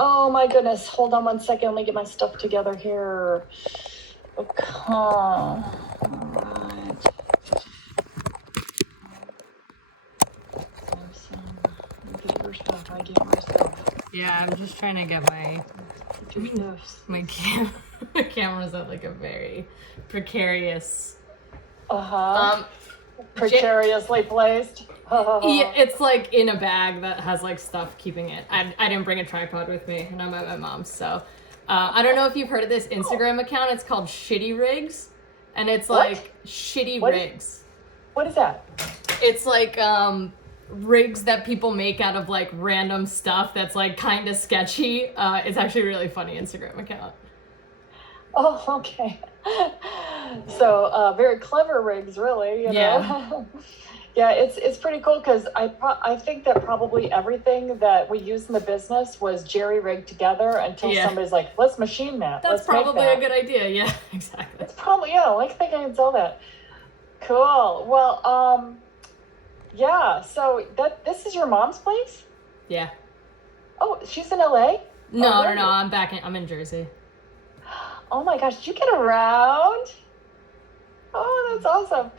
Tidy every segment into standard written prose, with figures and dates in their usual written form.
Oh my goodness. Hold on one second. Let me get my stuff together here. Okay. All right. Get your stuff. I get my stuff. Yeah, I'm just trying to get my my camera's at like a very precarious. Precariously placed. Yeah, it's like in a bag that has like stuff keeping it. I didn't bring a tripod with me, and I'm at my mom's, so I don't know if you've heard of this Instagram account. It's called Shitty Rigs, and it's like Shitty Rigs. What is that? It's like rigs that people make out of like random stuff that's like kind of sketchy. It's actually a really funny Instagram account. Oh, okay. So very clever rigs, really. You know? Yeah, it's pretty cool because I think that probably everything that we use in the business was jerry-rigged together until somebody's like, let's machine that. That's probably a good idea. Yeah, exactly. It's probably, I think I can sell that. Cool. Well, yeah, so this is your mom's place? Yeah. Oh, she's in LA? No, I'm in Jersey. Oh my gosh, did you get around? Oh, that's awesome.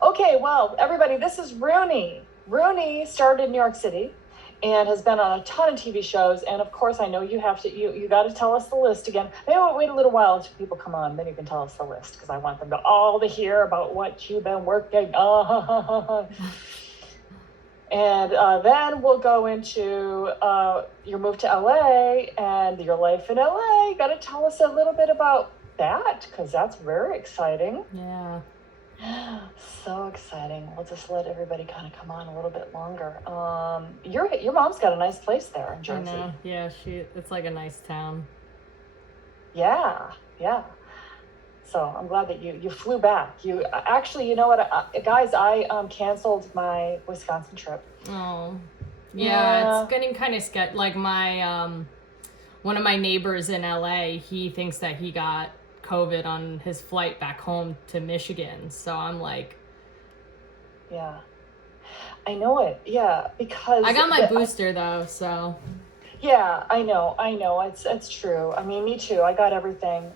Okay, well, everybody, this is Rooney. Rooney started in New York City and has been on a ton of TV shows. And of course, I know you got to tell us the list again. Maybe we'll wait a little while until people come on, then you can tell us the list because I want them to hear about what you've been working on. And then we'll go into your move to LA and your life in LA. You got to tell us a little bit about that because that's very exciting. Yeah. So exciting. We'll just let everybody kind of come on a little bit longer. Your mom's got a nice place there in Jersey. I know. Yeah, it's like a nice town. Yeah. So I'm glad that you flew back. You actually, you know what, guys, I canceled my Wisconsin trip. Oh, yeah. It's getting kind of sketchy. Like my one of my neighbors in LA, he thinks that he got COVID on his flight back home to Michigan. So I'm like, yeah, I know it. Yeah, because I got my booster though. So yeah, I know. It's true. I mean, me too. I got everything.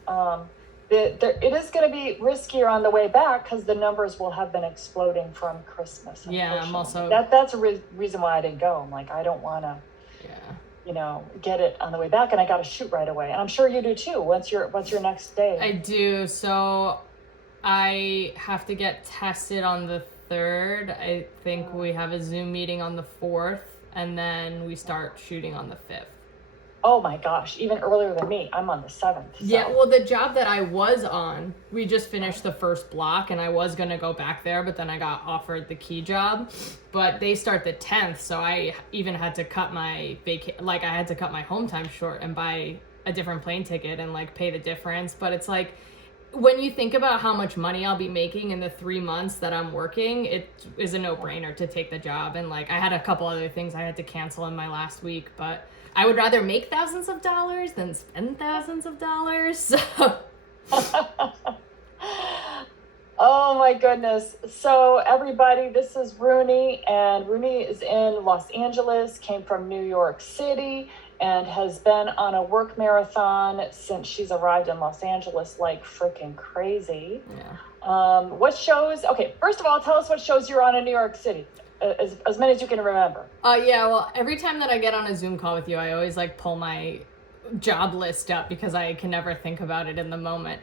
It is going to be riskier on the way back because the numbers will have been exploding from Christmas. Yeah, I'm also that's a reason why I didn't go. I'm like, I don't want to. Yeah. Get it on the way back, and I got to shoot right away. And I'm sure you do too. What's your next day? I do. So I have to get tested on the 3rd. I think we have a Zoom meeting on the 4th, and then we start shooting on the 5th. Oh my gosh, even earlier than me. I'm on the 7th. So. Yeah, well, the job that I was on, we just finished the first block, and I was going to go back there, but then I got offered the key job. But they start the 10th, so I even had to cut my I had to cut my home time short and buy a different plane ticket and like pay the difference. But it's like, when you think about how much money I'll be making in the 3 months that I'm working, it is a no-brainer to take the job. And like, I had a couple other things I had to cancel in my last week, but I would rather make thousands of dollars than spend thousands of dollars. So. Oh my goodness. So everybody, this is Rooney, and Rooney is in Los Angeles, came from New York City, and has been on a work marathon since she's arrived in Los Angeles like freaking crazy. Yeah. What shows? Okay, first of all, tell us what shows you're on in New York City. As many as you can remember. Yeah, well, every time that I get on a Zoom call with you, I always like pull my job list up because I can never think about it in the moment.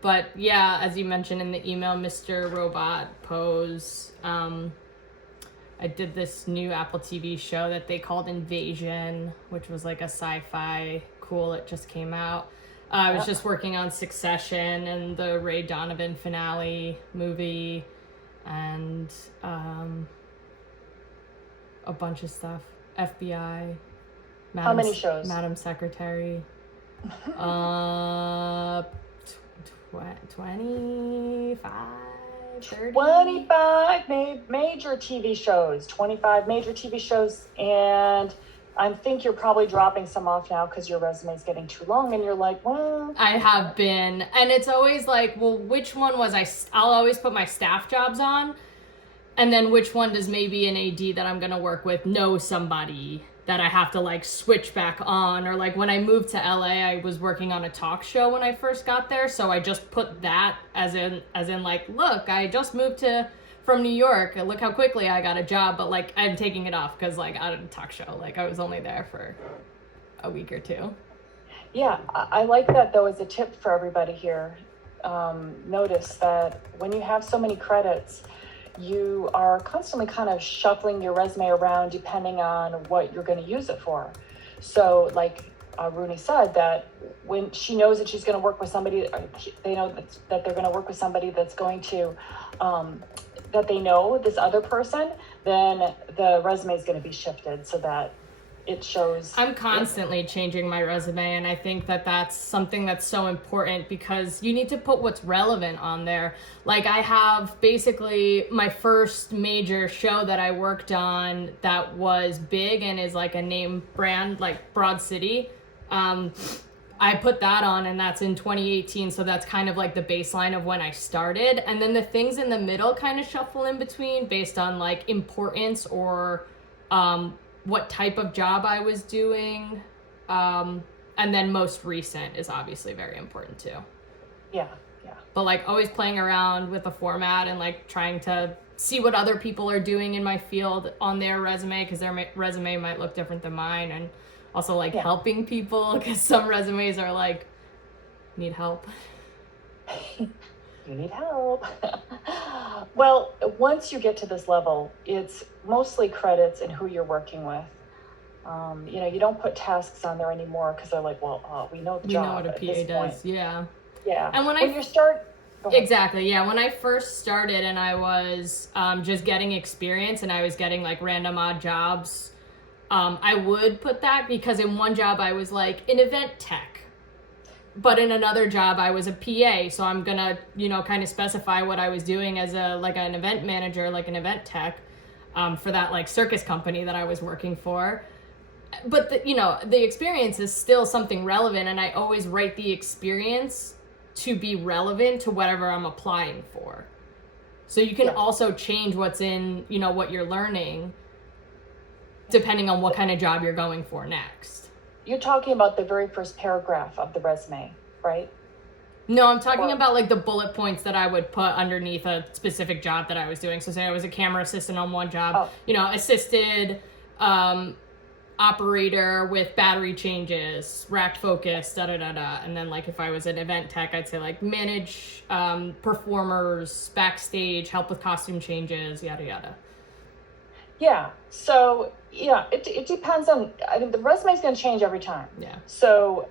But yeah, as you mentioned in the email, Mr. Robot Pose, I did this new Apple TV show that they called Invasion, which was like a sci-fi cool. It just came out. I was just working on Succession and the Ray Donovan finale movie. And a bunch of stuff. FBI. How many shows? Madam Secretary. 25, 30. 25 major TV shows. 25 major TV shows. And I think you're probably dropping some off now because your resume is getting too long and you're like, well. I have been. And it's always like, well, which one was I'll always put my staff jobs on. And then which one does maybe an AD that I'm going to work with know somebody that I have to like switch back on. Or like when I moved to LA, I was working on a talk show when I first got there, so I just put that as in like, look, I just moved from New York, look how quickly I got a job. But like I'm taking it off because like I did a talk show, like I was only there for a week or two. Yeah, I like that though as a tip for everybody here. Notice that when you have so many credits, you are constantly kind of shuffling your resume around depending on what you're going to use it for. So like Rooney said, that when she knows that she's going to work with somebody, they know that they're going to work with somebody that's going to, that they know this other person, then the resume is going to be shifted so that it shows. I'm constantly changing my resume, and I think that that's something that's so important because you need to put what's relevant on there. Like I have basically my first major show that I worked on that was big and is like a name brand, like Broad City. I put that on, and that's in 2018, so that's kind of like the baseline of when I started. And then the things in the middle kind of shuffle in between based on like importance or what type of job I was doing. And then most recent is obviously very important too. Yeah. But like always playing around with the format and like trying to see what other people are doing in my field on their resume, because their resume might look different than mine. And also like helping people, because some resumes are like, need help. You need help. Well, once you get to this level, it's mostly credits and who you're working with. You don't put tasks on there anymore because they're like, well, we know the job. We know what a PA does. Point. Yeah. Yeah. And when you start. Exactly. Yeah. When I first started and I was just getting experience and I was getting like random odd jobs, I would put that because in one job I was like an event tech, but in another job I was a PA. So I'm gonna, kind of specify what I was doing as an event manager, like an event tech, for that like circus company that I was working for. But the experience is still something relevant, and I always write the experience to be relevant to whatever I'm applying for. So you can also change what's in, what you're learning, depending on what kind of job you're going for next. You're talking about the very first paragraph of the resume, right? No, I'm talking about like the bullet points that I would put underneath a specific job that I was doing. So say I was a camera assistant on one job, assisted operator with battery changes, racked focus, da-da-da-da. And then like if I was an event tech, I'd say like manage performers, backstage, help with costume changes, yada, yada. Yeah. So, it depends on, the resume is going to change every time. Yeah. So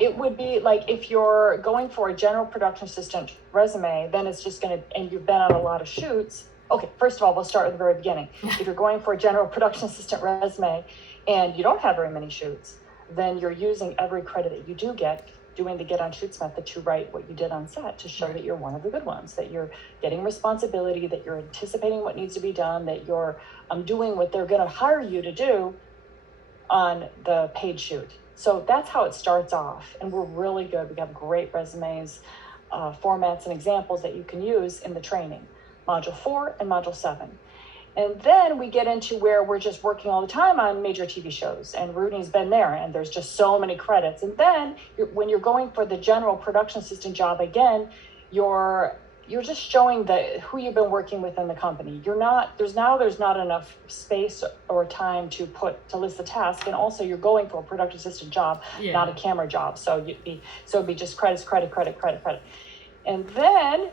it would be like if you're going for a general production assistant resume, then it's just going to, and you've been on a lot of shoots. Okay, first of all, we'll start at the very beginning. If you're going for a general production assistant resume and you don't have very many shoots, then you're using every credit that you do get, doing the get on shoots method to write what you did on set to show that you're one of the good ones, that you're getting responsibility, that you're anticipating what needs to be done, that you're doing what they're going to hire you to do on the paid shoot. So that's how it starts off. And we're really good. We have great resumes, formats, and examples that you can use in the training, Module 4 and Module 7. And then we get into where we're just working all the time on major TV shows. And Rooney's been there, and there's just so many credits. And then when you're going for the general production assistant job again, you're just showing who you've been working with in the company. There's not enough space or time to list the task. And also you're going for a production assistant job, not a camera job. So it'd be just credit. And then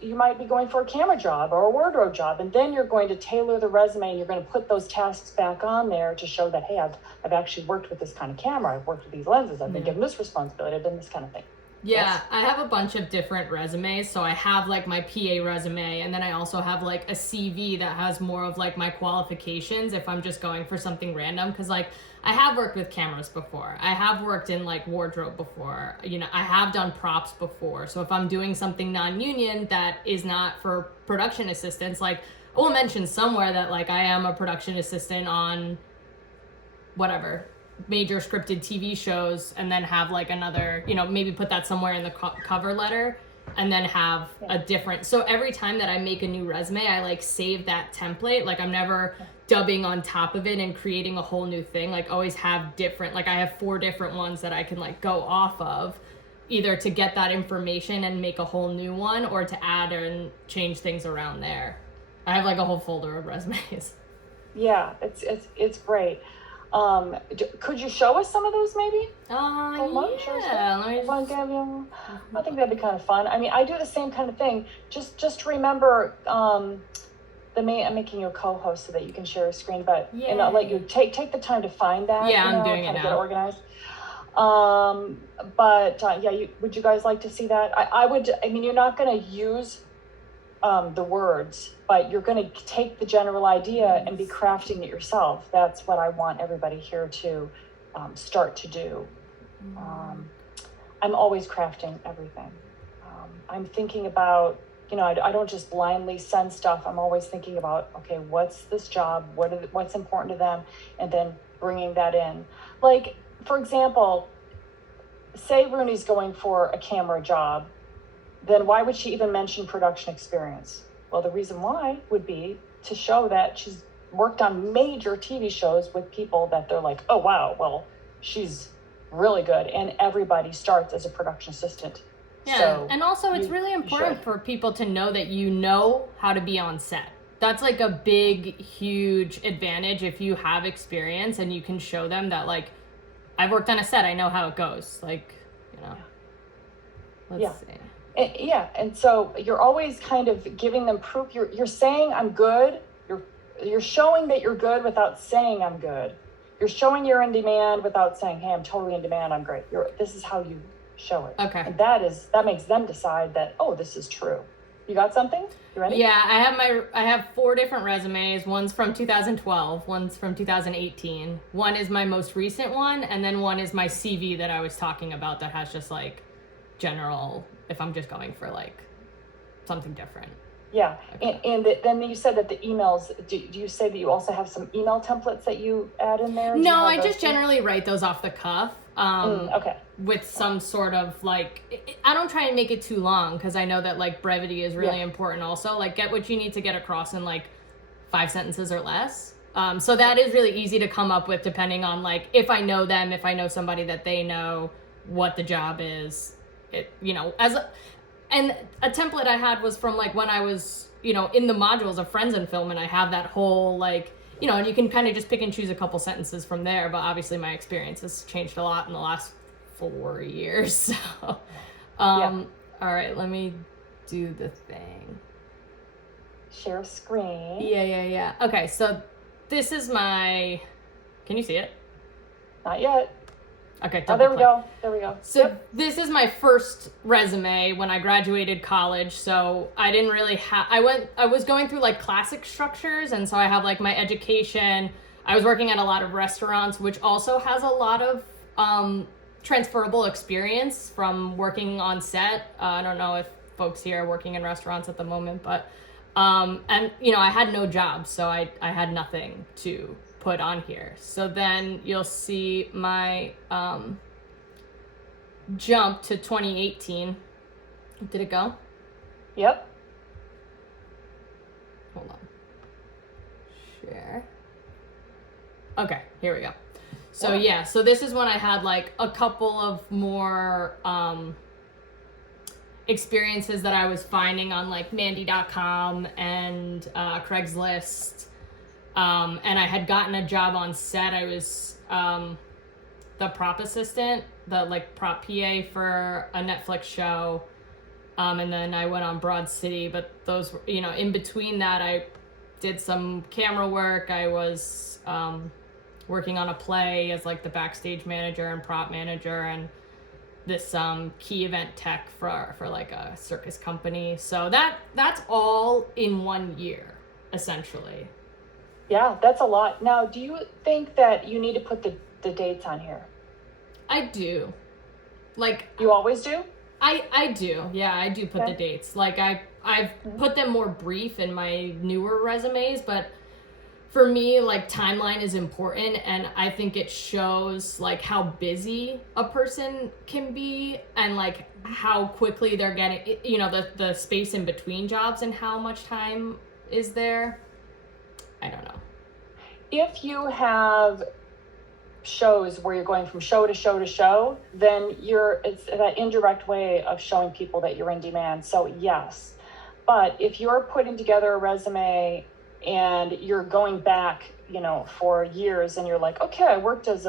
you might be going for a camera job or a wardrobe job, and then you're going to tailor the resume and you're going to put those tasks back on there to show that, hey, I've actually worked with this kind of camera. I've worked with these lenses. I've been given this responsibility. I've done this kind of thing. Yeah, Yes. I have a bunch of different resumes. So I have like my PA resume, and then I also have like a CV that has more of like my qualifications if I'm just going for something random. Cause like I have worked with cameras before. I have worked in like wardrobe before. I have done props before. So if I'm doing something non-union that is not for production assistants, like I will mention somewhere that like I am a production assistant on whatever major scripted TV shows, and then have like another, maybe put that somewhere in the cover letter. and then have Yeah. a different, so every time that I make a new resume, I like save that template. Like I'm never dubbing on top of it and creating a whole new thing. Like always have different, like I have 4 different ones that I can like go off of, either to get that information and make a whole new one, or to add and change things around there. I have like a whole folder of resumes. Yeah, it's great. Could you show us some of those maybe? For lunch or Yeah, something? let me Fun, just, Gabrielle? I think that'd be kind of fun. I mean, I do the same kind of thing. Just remember, I'm making you a co-host so that you can share a screen, but and I'll let you take the time to find that. Yeah, I'm doing kind it of get now. organized. But yeah, would you guys like to see that? I would. I mean, you're not going to use the words, but you're going to take the general idea and be crafting it yourself. That's what I want everybody here to start to do. I'm always crafting everything. I'm thinking about, I don't just blindly send stuff. I'm always thinking about, okay, what's this job? What's important to them? And then bringing that in. Like, for example, say Rooney's going for a camera job, then why would she even mention production experience? Well, the reason why would be to show that she's worked on major TV shows with people that they're like, oh, wow, well, she's really good. And everybody starts as a production assistant. yeah. So And also it's you- really you important should. for people to know that you know how to be on set. That's like a big, huge advantage if you have experience and you can show them that, like, I've worked on a set, I know how it goes. Like, let's Yeah. see. And so you're always kind of giving them proof. You're saying I'm good. You're showing that you're good without saying I'm good. You're showing you're in demand without saying, hey, I'm totally in demand. I'm great. This is how you show it. Okay. And that makes them decide that, oh, this is true. You got something? You ready? Yeah, I have 4 different resumes. One's from 2012, one's from 2018. One is my most recent one, and then one is my CV that I was talking about that has just like general, if I'm just going for like something different. Yeah. Okay. And then you said that the emails, do you say that you also have some email templates that you add in there? Do you No, have I those just too? generally write those off the cuff. Okay. With some sort of like, I don't try and make it too long because I know that like brevity is really Yeah. important also. Like get what you need to get across in like 5 sentences or less. So that is really easy to come up with depending on like if I know them, if I know somebody that they know, what the job is. And a template I had was from like when I was, in the modules of Friends and Film, and I have that whole like, and you can kind of just pick and choose a couple sentences from there. But obviously my experience has changed a lot in the last 4 years. So, all right, let me do the thing. Share screen. Yeah. Okay, so this is my, can you see it? Not yet. Okay, Oh, there we go. There we go. So Yep. this is my first resume when I graduated college. So I didn't really have, I was going through like classic structures. And so I have like my education. I was working at a lot of restaurants, which also has a lot of transferable experience from working on set. I don't know if folks here are working in restaurants at the moment, but, and I had no job. So I had nothing to put on here. So then you'll see my jump to 2018. Did it go? Yep. Hold on. Share. Okay, here we go. So yeah, so this is when I had like a couple of more experiences that I was finding on like Mandy.com and Craigslist. And I had gotten a job on set. I was the prop assistant, the like prop PA for a Netflix show. And then I went on Broad City, but those were, in between that, I did some camera work. I was working on a play as like the backstage manager and prop manager and this key event tech for like a circus company. So that's all in 1 year, essentially. Yeah, that's a lot. Now, do you think that you need to put the dates on here? I do. Like, You always do? I do. Yeah, I do put the dates. Like I've put them more brief in my newer resumes, but for me, like, timeline is important, and I think it shows like how busy a person can be and like how quickly they're getting, you know, the space in between jobs and how much time is there. I don't know. If you have shows where you're going from show to show to show, then it's that indirect way of showing people that you're in demand. So yes, but if you're putting together a resume and you're going back, you know, for years, and you're like, okay, I worked at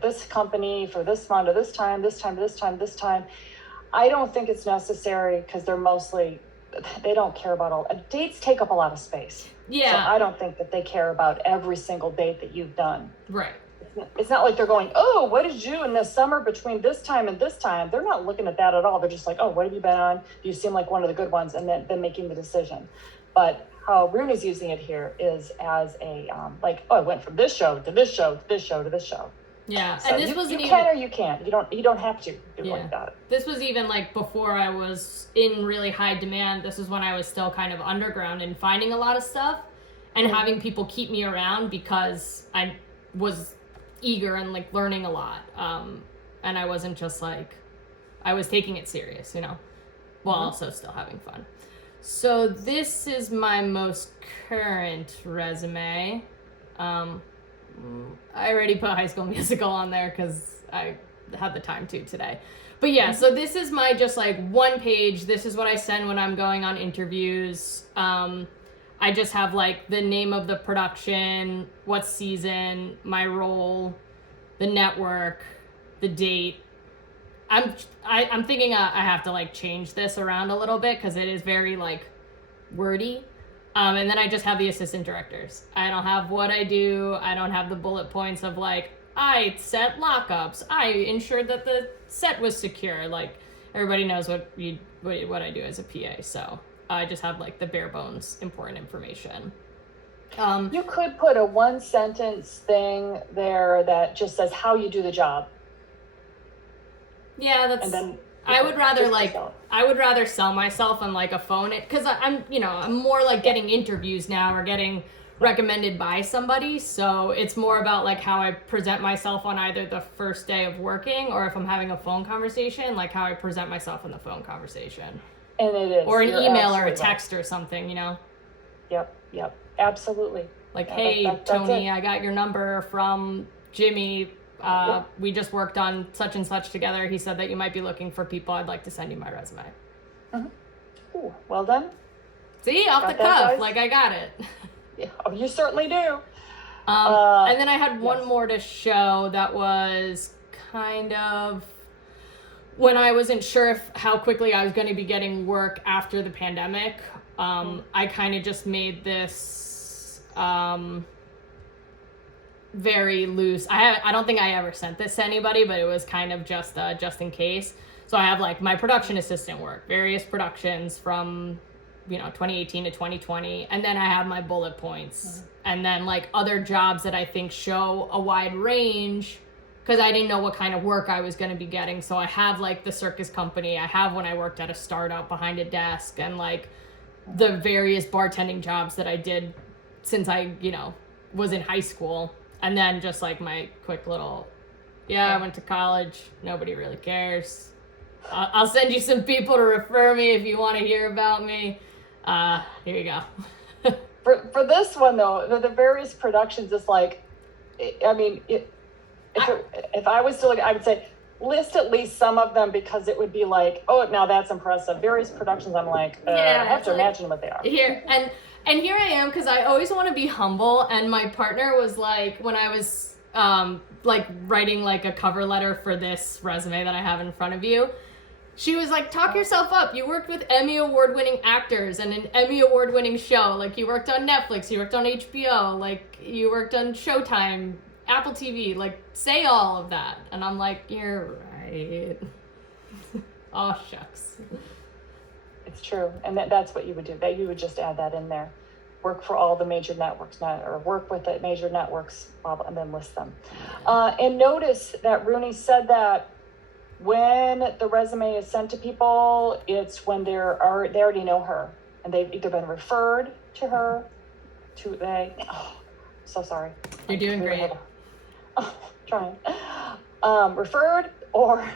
this company for this month to this time, this time to this time, this time. I don't think it's necessary, because they don't care about dates take up a lot of space. Yeah. So I don't think that they care about every single date that you've done. Right. It's not like they're going, oh, what did you do in the summer between this time and this time? They're not looking at that at all. They're just like, oh, what have you been on? You seem like one of the good ones, and then making the decision. But how Rooney's using it here is as a, like, oh, I went from this show to this show to this show to this show. Yeah, So and this wasn't you even... can or you can't. You don't have to do like that. This was even like before I was in really high demand. This was when I was still kind of underground and finding a lot of stuff and having people keep me around because I was eager and like learning a lot. And I wasn't just like, I was taking it serious, you know, while also still having fun. So this is my most current resume. I already put High School Musical on there because I had the time to today. But yeah, so this is my just like one page. This is what I send when I'm going on interviews. I just have like the name of the production, what season, my role, the network, the date. I'm thinking I have to like change this around a little bit because it is very like wordy. And then I just have the assistant directors. I don't have what I do. I don't have the bullet points of like, I set lockups. I ensured that the set was secure. Like everybody knows what I do as a PA. So I just have like the bare bones important information. You could put a one sentence thing there that just says how you do the job. Yeah, that's. And then I would rather sell myself on like a phone, because I'm more like getting interviews now or getting recommended by somebody. So it's more about like how I present myself on either the first day of working or if I'm having a phone conversation, like how I present myself in the phone conversation. And it is. Or an email or a text or something, you know? Yep. Absolutely. Like, hey, Tony, I got your number from Jimmy. We just worked on such and such together. He said that you might be looking for people. I'd like to send you my resume. Mm-hmm. Ooh, well done. See, off the cuff, like I got it. Yeah, oh, you certainly do. And then I had one more to show that was kind of when I wasn't sure how quickly I was going to be getting work after the pandemic. I kind of just made this very loose. I don't think I ever sent this to anybody, but it was kind of just in case. So I have like my production assistant work, various productions from 2018 to 2020, and then I have my bullet points, and then like other jobs that I think show a wide range because I didn't know what kind of work I was going to be getting. So I have like the circus company, I have when I worked at a startup behind a desk, and like the various bartending jobs that I did since I was in high school. And then just like my quick little, I went to college. Nobody really cares. I'll send you some people to refer me if you want to hear about me. Here you go. For this one though, the various productions is like, I mean, if I was to look, I would say list at least some of them, because it would be like, oh, now that's impressive. Various productions, I'm like, I have to imagine what they are. Here and here I am, because I always want to be humble, and my partner was like, when I was like writing like a cover letter for this resume that I have in front of you, she was like, talk yourself up. You worked with Emmy award-winning actors and an Emmy award-winning show. Like you worked on Netflix, you worked on HBO, like you worked on Showtime, Apple TV, like say all of that. And I'm like, you're right. Oh, shucks. It's true. And that's what you would do. That you would just add that in there. Work for all the major networks, or work with the major networks, and then list them. And notice that Rooney said that when the resume is sent to people, it's when they already know her, and they've either been referred to her, so sorry. You're doing Really great. Trying. Referred or,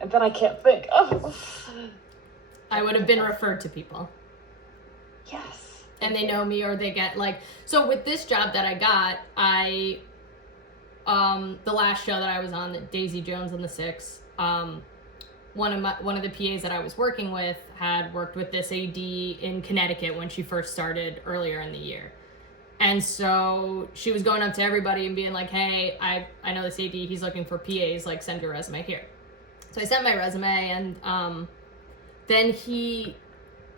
and then I can't think. I would have been referred to people. Yes. And they know me, or they get like, so with this job that I got, the last show that I was on, Daisy Jones and the Six, one of the PAs that I was working with had worked with this AD in Connecticut when she first started earlier in the year. And so she was going up to everybody and being like, hey, I know this AD, he's looking for PAs, like send your resume here. So I sent my resume, and then he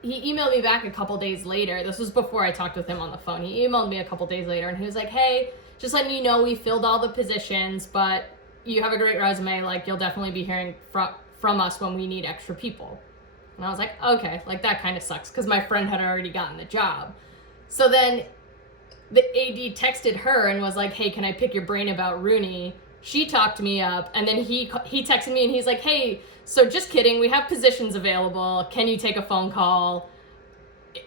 emailed me back a couple days later. This was before I talked with him on the phone. He emailed me a couple days later, and he was like, hey, just letting you know we filled all the positions, but you have a great resume. Like, you'll definitely be hearing from us when we need extra people. And I was like, okay, like that kind of sucks, because my friend had already gotten the job. So then the AD texted her and was like, hey, can I pick your brain about Rooney? She talked me up, and then he texted me and he's like, hey, so just kidding, we have positions available. Can you take a phone call?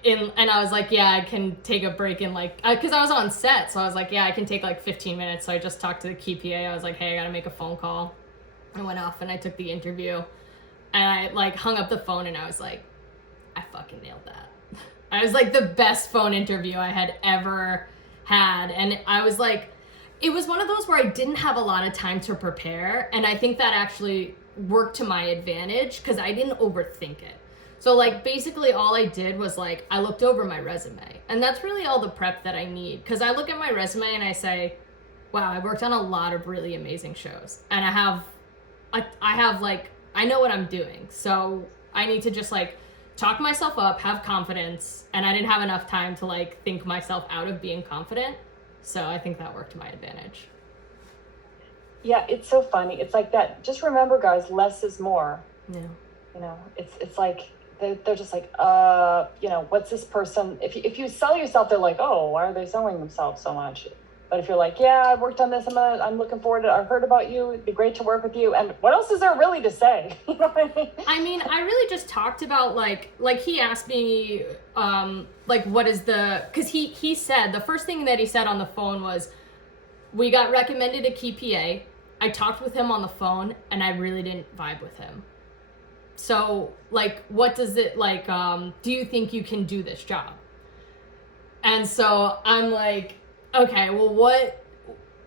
And I was like, yeah, I can take a break in like, because I was on set, so I was like, yeah, I can take like 15 minutes. So I just talked to the key PA. I was like, hey, I gotta make a phone call. I went off and I took the interview, and I like hung up the phone, and I was like, I fucking nailed that. I was like the best phone interview I had ever had. And I was like, it was one of those where I didn't have a lot of time to prepare, and I think that actually worked to my advantage because I didn't overthink it. So like basically all I did was like I looked over my resume, and that's really all the prep that I need, because I look at my resume and I say, wow, I worked on a lot of really amazing shows, and I have like, I know what I'm doing, so I need to just like talk myself up, have confidence, and I didn't have enough time to like think myself out of being confident. So I think that worked to my advantage. Yeah, it's so funny. It's like that. Just remember, guys, less is more. Yeah. You know, it's like they're just like, you know, what's this person? If you sell yourself, they're like, oh, why are they selling themselves so much? But if you're like, yeah, I've worked on this, I'm looking forward to it. I've heard about you. It'd be great to work with you. And what else is there really to say? You know what I mean? I mean, I really just talked about like he asked me, like, what is because he said, the first thing that he said on the phone was, we got recommended a key PA. I talked with him on the phone, and I really didn't vibe with him. So, like, what does it, like, do you think you can do this job? And so I'm like, okay, well,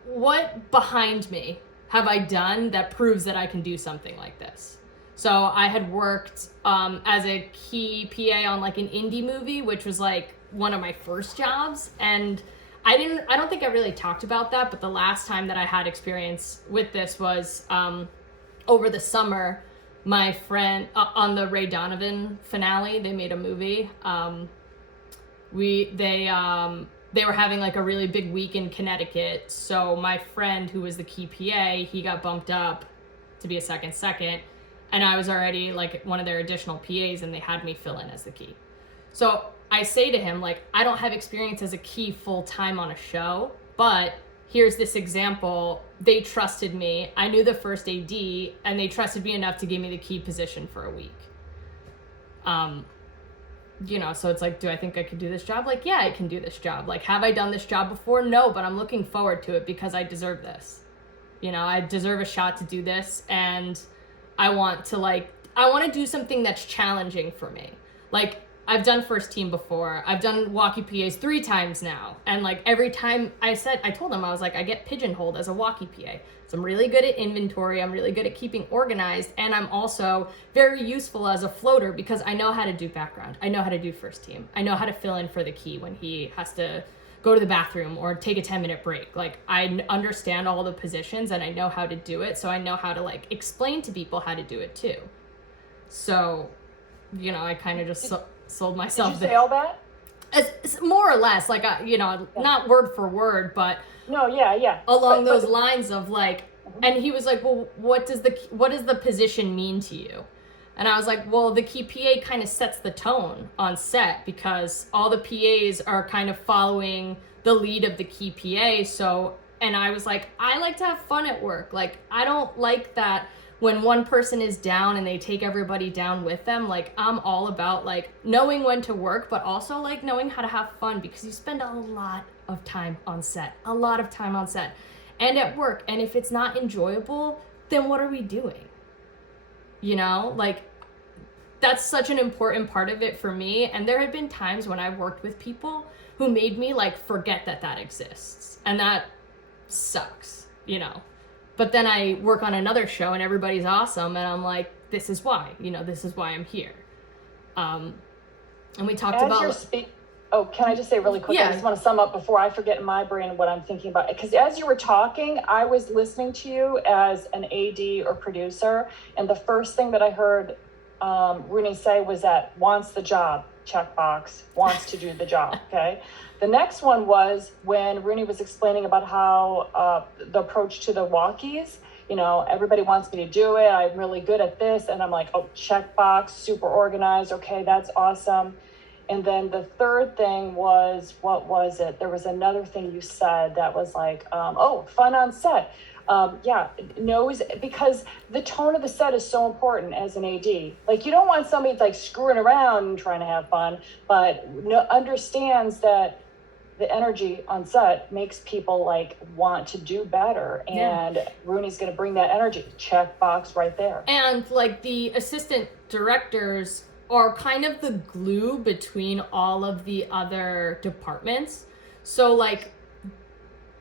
what behind me have I done that proves that I can do something like this? So I had worked as a key PA on like an indie movie, which was like one of my first jobs. And I don't think I really talked about that, but the last time that I had experience with this was over the summer. My friend, on the Ray Donovan finale, they made a movie. They were having like a really big week in Connecticut. So my friend, who was the key PA, he got bumped up to be a second. And I was already like one of their additional PAs, and they had me fill in as the key. So I say to him, like, I don't have experience as a key full time on a show, but here's this example. They trusted me. I knew the first AD, and they trusted me enough to give me the key position for a week. You know, so it's like, do I think I could do this job? Like, yeah, I can do this job. Like, have I done this job before? No, but I'm looking forward to it because I deserve this. You know, I deserve a shot to do this, and I want to do something that's challenging for me. Like, I've done first team before. I've done walkie PAs 3 times now. And like every time I told them, I was like, I get pigeonholed as a walkie PA. So I'm really good at inventory. I'm really good at keeping organized. And I'm also very useful as a floater because I know how to do background. I know how to do first team. I know how to fill in for the key when he has to go to the bathroom or take a 10-minute break. Like, I understand all the positions and I know how to do it. So I know how to like explain to people how to do it too. So, you know, I kind of just sold myself. Did you say all that? It's more or less, like, not word for word, but no, yeah. Along those lines of like, and he was like, well, what does the position mean to you? And I was like, well, the key PA kind of sets the tone on set because all the PAs are kind of following the lead of the key PA. So And I was like, I like to have fun at work. Like, I don't like that when one person is down and they take everybody down with them. Like, I'm all about like knowing when to work, but also like knowing how to have fun, because you spend a lot of time on set, and at work. And if it's not enjoyable, then what are we doing? You know, like, that's such an important part of it for me. And there had been times when I worked with people who made me like forget that that exists. And that sucks, you know. But then I work on another show and everybody's awesome, and I'm like, this is why, you know, this is why I'm here. And we talked about... Oh, can I just say really quick? Yeah. I just want to sum up before I forget in my brain what I'm thinking about. Because as you were talking, I was listening to you as an AD or producer. And the first thing that I heard Rooney say was that wants the job, checkbox, wants to do the job, okay? The next one was when Rooney was explaining about how the approach to the walkies, you know, everybody wants me to do it. I'm really good at this. And I'm like, oh, checkbox, super organized. Okay, that's awesome. And then the third thing was, what was it? There was another thing you said that was like, oh, fun on set. Yeah, knows, because the tone of the set is so important as an AD. Like, you don't want somebody like screwing around and trying to have fun, but understands that the energy on set makes people like want to do better. And yeah. Rooney's going to bring that energy. Check box right there. And like the assistant directors are kind of the glue between all of the other departments. So like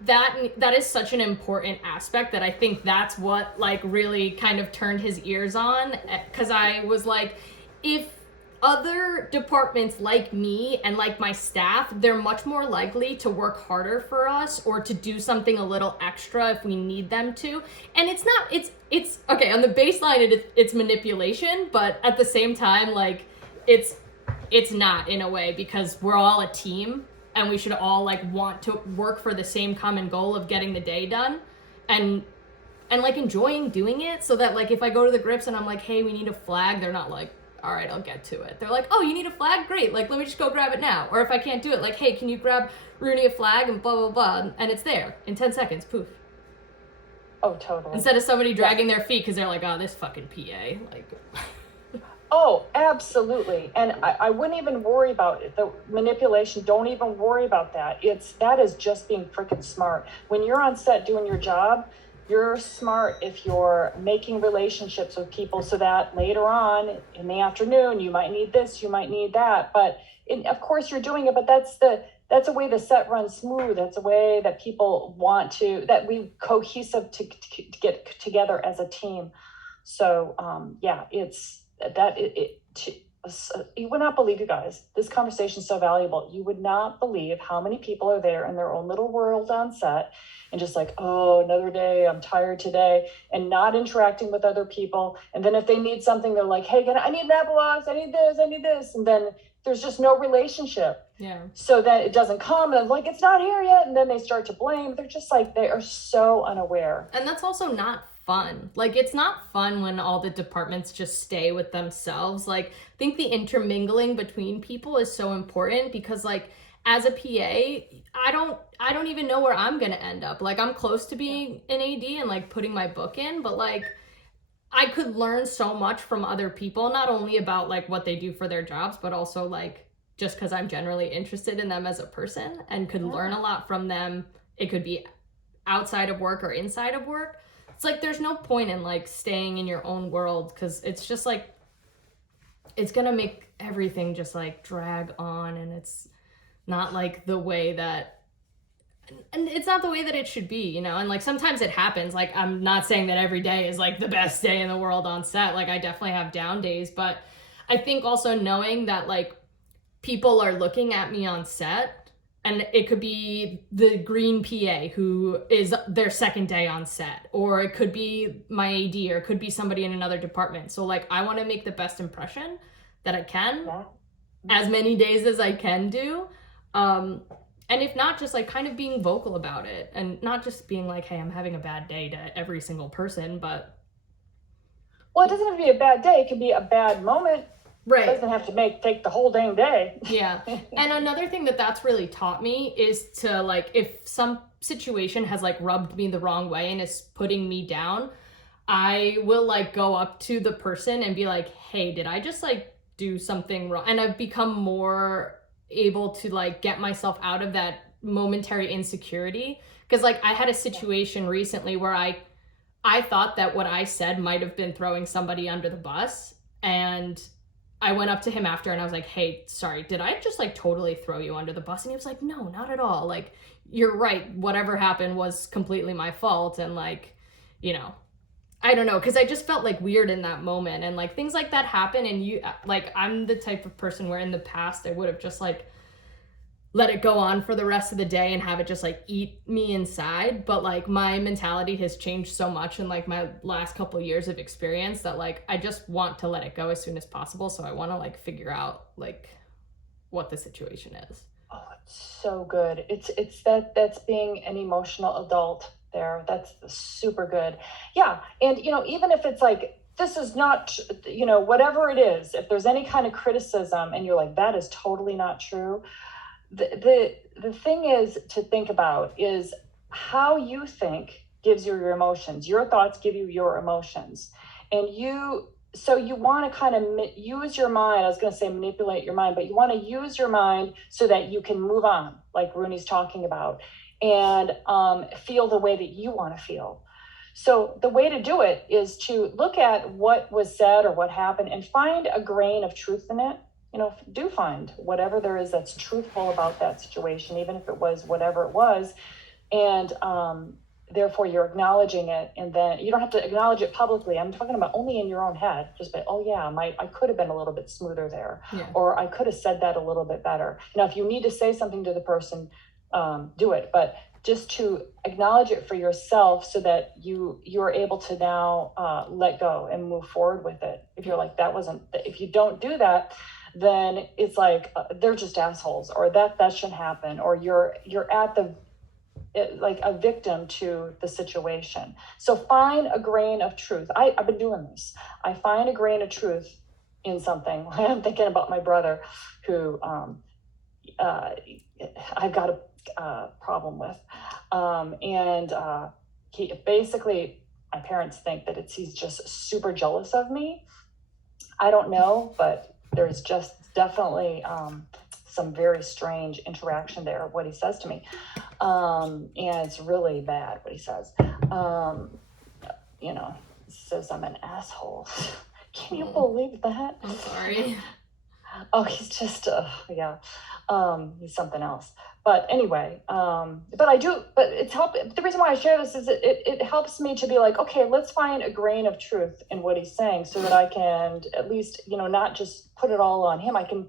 that is such an important aspect that I think that's what like really kind of turned his ears on, because I was like, if other departments like me and like my staff, they're much more likely to work harder for us or to do something a little extra if we need them to. And it's okay, on the baseline it's manipulation, but at the same time, like it's not, in a way, because we're all a team and we should all like want to work for the same common goal of getting the day done and like enjoying doing it, so that like if I go to the grips and I'm like, hey, we need a flag, they're not like, all right, I'll get to it. They're like, oh, you need a flag? Great. Like, let me just go grab it now. Or if I can't do it, like, hey, can you grab Rooney a flag and blah, blah, blah. And it's there in 10 seconds. Poof. Oh, totally. Instead of somebody dragging their feet because they're like, oh, this fucking PA. Like, oh, absolutely. And I wouldn't even worry about it. The manipulation, don't even worry about that. That is just being freaking smart. When you're on set doing your job, you're smart if you're making relationships with people so that later on in the afternoon, you might need this, you might need that. But of course you're doing it, but that's a way the set runs smooth. That's a way that people want to, that we cohesive to get together as a team. So yeah, you would not believe, you guys, this conversation is so valuable. You would not believe how many people are there in their own little world on set and just like, oh, another day, I'm tired today, and not interacting with other people. And then if they need something, they're like, hey, I need an Apple Watch, I need this. And then there's just no relationship. Yeah. So then it doesn't come, and I'm like, it's not here yet. And then they start to blame. They're just like, they are so unaware. And that's also not fun. Like, it's not fun when all the departments just stay with themselves. Like, I think the intermingling between people is so important, because like as a PA, I don't even know where I'm gonna end up. Like, I'm close to being an AD and like putting my book in, but like I could learn so much from other people, not only about like what they do for their jobs, but also like just because I'm generally interested in them as a person and could learn a lot from them. It could be outside of work or inside of work. It's like there's no point in like staying in your own world, because it's just like it's gonna make everything just like drag on, and it's not like the way that it should be, you know. And like sometimes it happens. Like, I'm not saying that every day is like the best day in the world on set. Like, I definitely have down days, but I think also knowing that like people are looking at me on set, and it could be the green PA who is their second day on set, or it could be my AD, or it could be somebody in another department. So like I want to make the best impression that I can, as many days as I can do. And if not, just like kind of being vocal about it, and not just being like, hey, I'm having a bad day to every single person, but. Well, it doesn't have to be a bad day. It could be a bad moment. Right. It doesn't have to take the whole dang day. Yeah. And another thing that's really taught me is to like, if some situation has like rubbed me the wrong way and is putting me down, I will like go up to the person and be like, hey, did I just like do something wrong? And I've become more able to like get myself out of that momentary insecurity. Because like I had a situation recently where I thought that what I said might have been throwing somebody under the bus. And I went up to him after and I was like, hey, sorry, did I just like totally throw you under the bus? And he was like, no, not at all. Like, you're right. Whatever happened was completely my fault. And like, you know, I don't know, because I just felt like weird in that moment. And like things like that happen. And you, like, I'm the type of person where in the past I would have just like let it go on for the rest of the day and have it just like eat me inside. But like my mentality has changed so much in like my last couple of years of experience that like I just want to let it go as soon as possible. So I want to like figure out like what the situation is. Oh, it's so good. That's being an emotional adult there. That's super good. Yeah. And, you know, even if it's like, this is not, you know, whatever it is, if there's any kind of criticism and you're like, that is totally not true. The thing is to think about is how you think gives you your emotions. Your thoughts give you your emotions. And so you want to kind of use your mind. I was going to say manipulate your mind, but you want to use your mind so that you can move on, like Rooney's talking about, and feel the way that you want to feel. So the way to do it is to look at what was said or what happened and find a grain of truth in it. You know, do find whatever there is that's truthful about that situation, even if it was whatever it was. And therefore you're acknowledging it. And then you don't have to acknowledge it publicly. I'm talking about only in your own head. Just by, oh yeah, I could have been a little bit smoother there. Yeah. Or I could have said that a little bit better. Now, if you need to say something to the person, do it. But just to acknowledge it for yourself so that you're able to now let go and move forward with it. If you're like, if you don't do that, then it's like they're just assholes, or that shouldn't happen, or you're at like a victim to the situation. So find a grain of truth. I've been doing this. I find a grain of truth in something. I'm thinking about my brother who I've got a problem with, and he basically, my parents think that he's just super jealous of me. I don't know, but there's just definitely some very strange interaction there of what he says to me. And it's really bad what he says. You know, he says I'm an asshole. Can you believe that? I'm sorry. Oh, he's just, yeah. He's something else. But anyway, but it's the reason why I share this is it helps me to be like, okay, let's find a grain of truth in what he's saying so that I can at least, you know, not just put it all on him. I can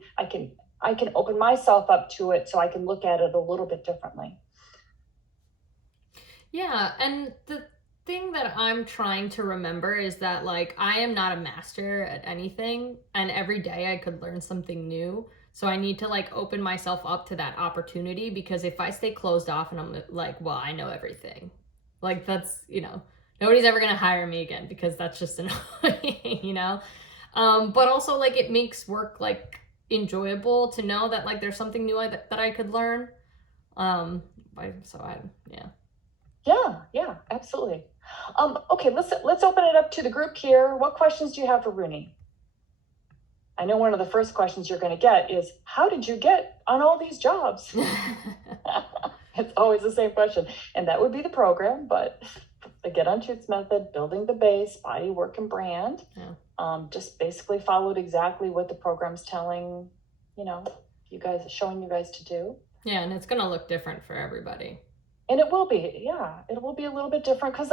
open myself up to it so I can look at it a little bit differently. Yeah. And the thing that I'm trying to remember is that like, I am not a master at anything, and every day I could learn something new. So I need to like open myself up to that opportunity, because if I stay closed off and I'm like, well, I know everything, like that's, you know, nobody's ever going to hire me again, because that's just annoying, you know? But also like it makes work like enjoyable to know that like there's something new that I could learn. Yeah, absolutely. Okay, let's open it up to the group here. What questions do you have for Rooney? I know one of the first questions you're going to get is, how did you get on all these jobs? It's always the same question. And that would be the program, but the Get On Truths method, building the base, body, work, and brand, just basically followed exactly what the program's telling, you know, you guys, showing you guys to do. Yeah, and it's going to look different for everybody. And it will be, yeah, it will be a little bit different because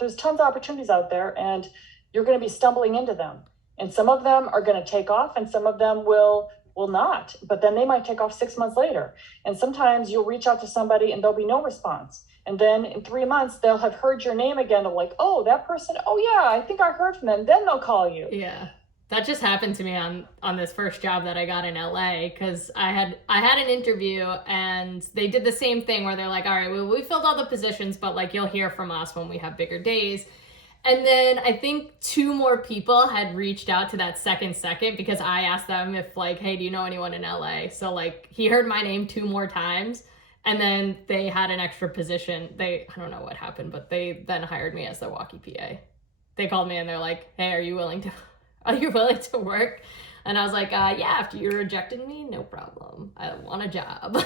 there's tons of opportunities out there and you're going to be stumbling into them. And some of them are going to take off and some of them will not, but then they might take off 6 months later. And sometimes you'll reach out to somebody and there'll be no response. And then in 3 months, they'll have heard your name again. They're like, oh, that person, oh yeah, I think I heard from them. Then they'll call you. Yeah. That just happened to me on this first job that I got in LA, because I had an interview and they did the same thing where they're like, all right, well, we filled all the positions, but like you'll hear from us when we have bigger days. And then I think 2 more people had reached out to that second because I asked them if like, hey, do you know anyone in LA? So like he heard my name 2 more times. And then they had an extra position. I don't know what happened, but they then hired me as their walkie PA. They called me and they're like, "Hey, are you willing to work?" And I was like, "Yeah, after you rejected me, no problem. I want a job."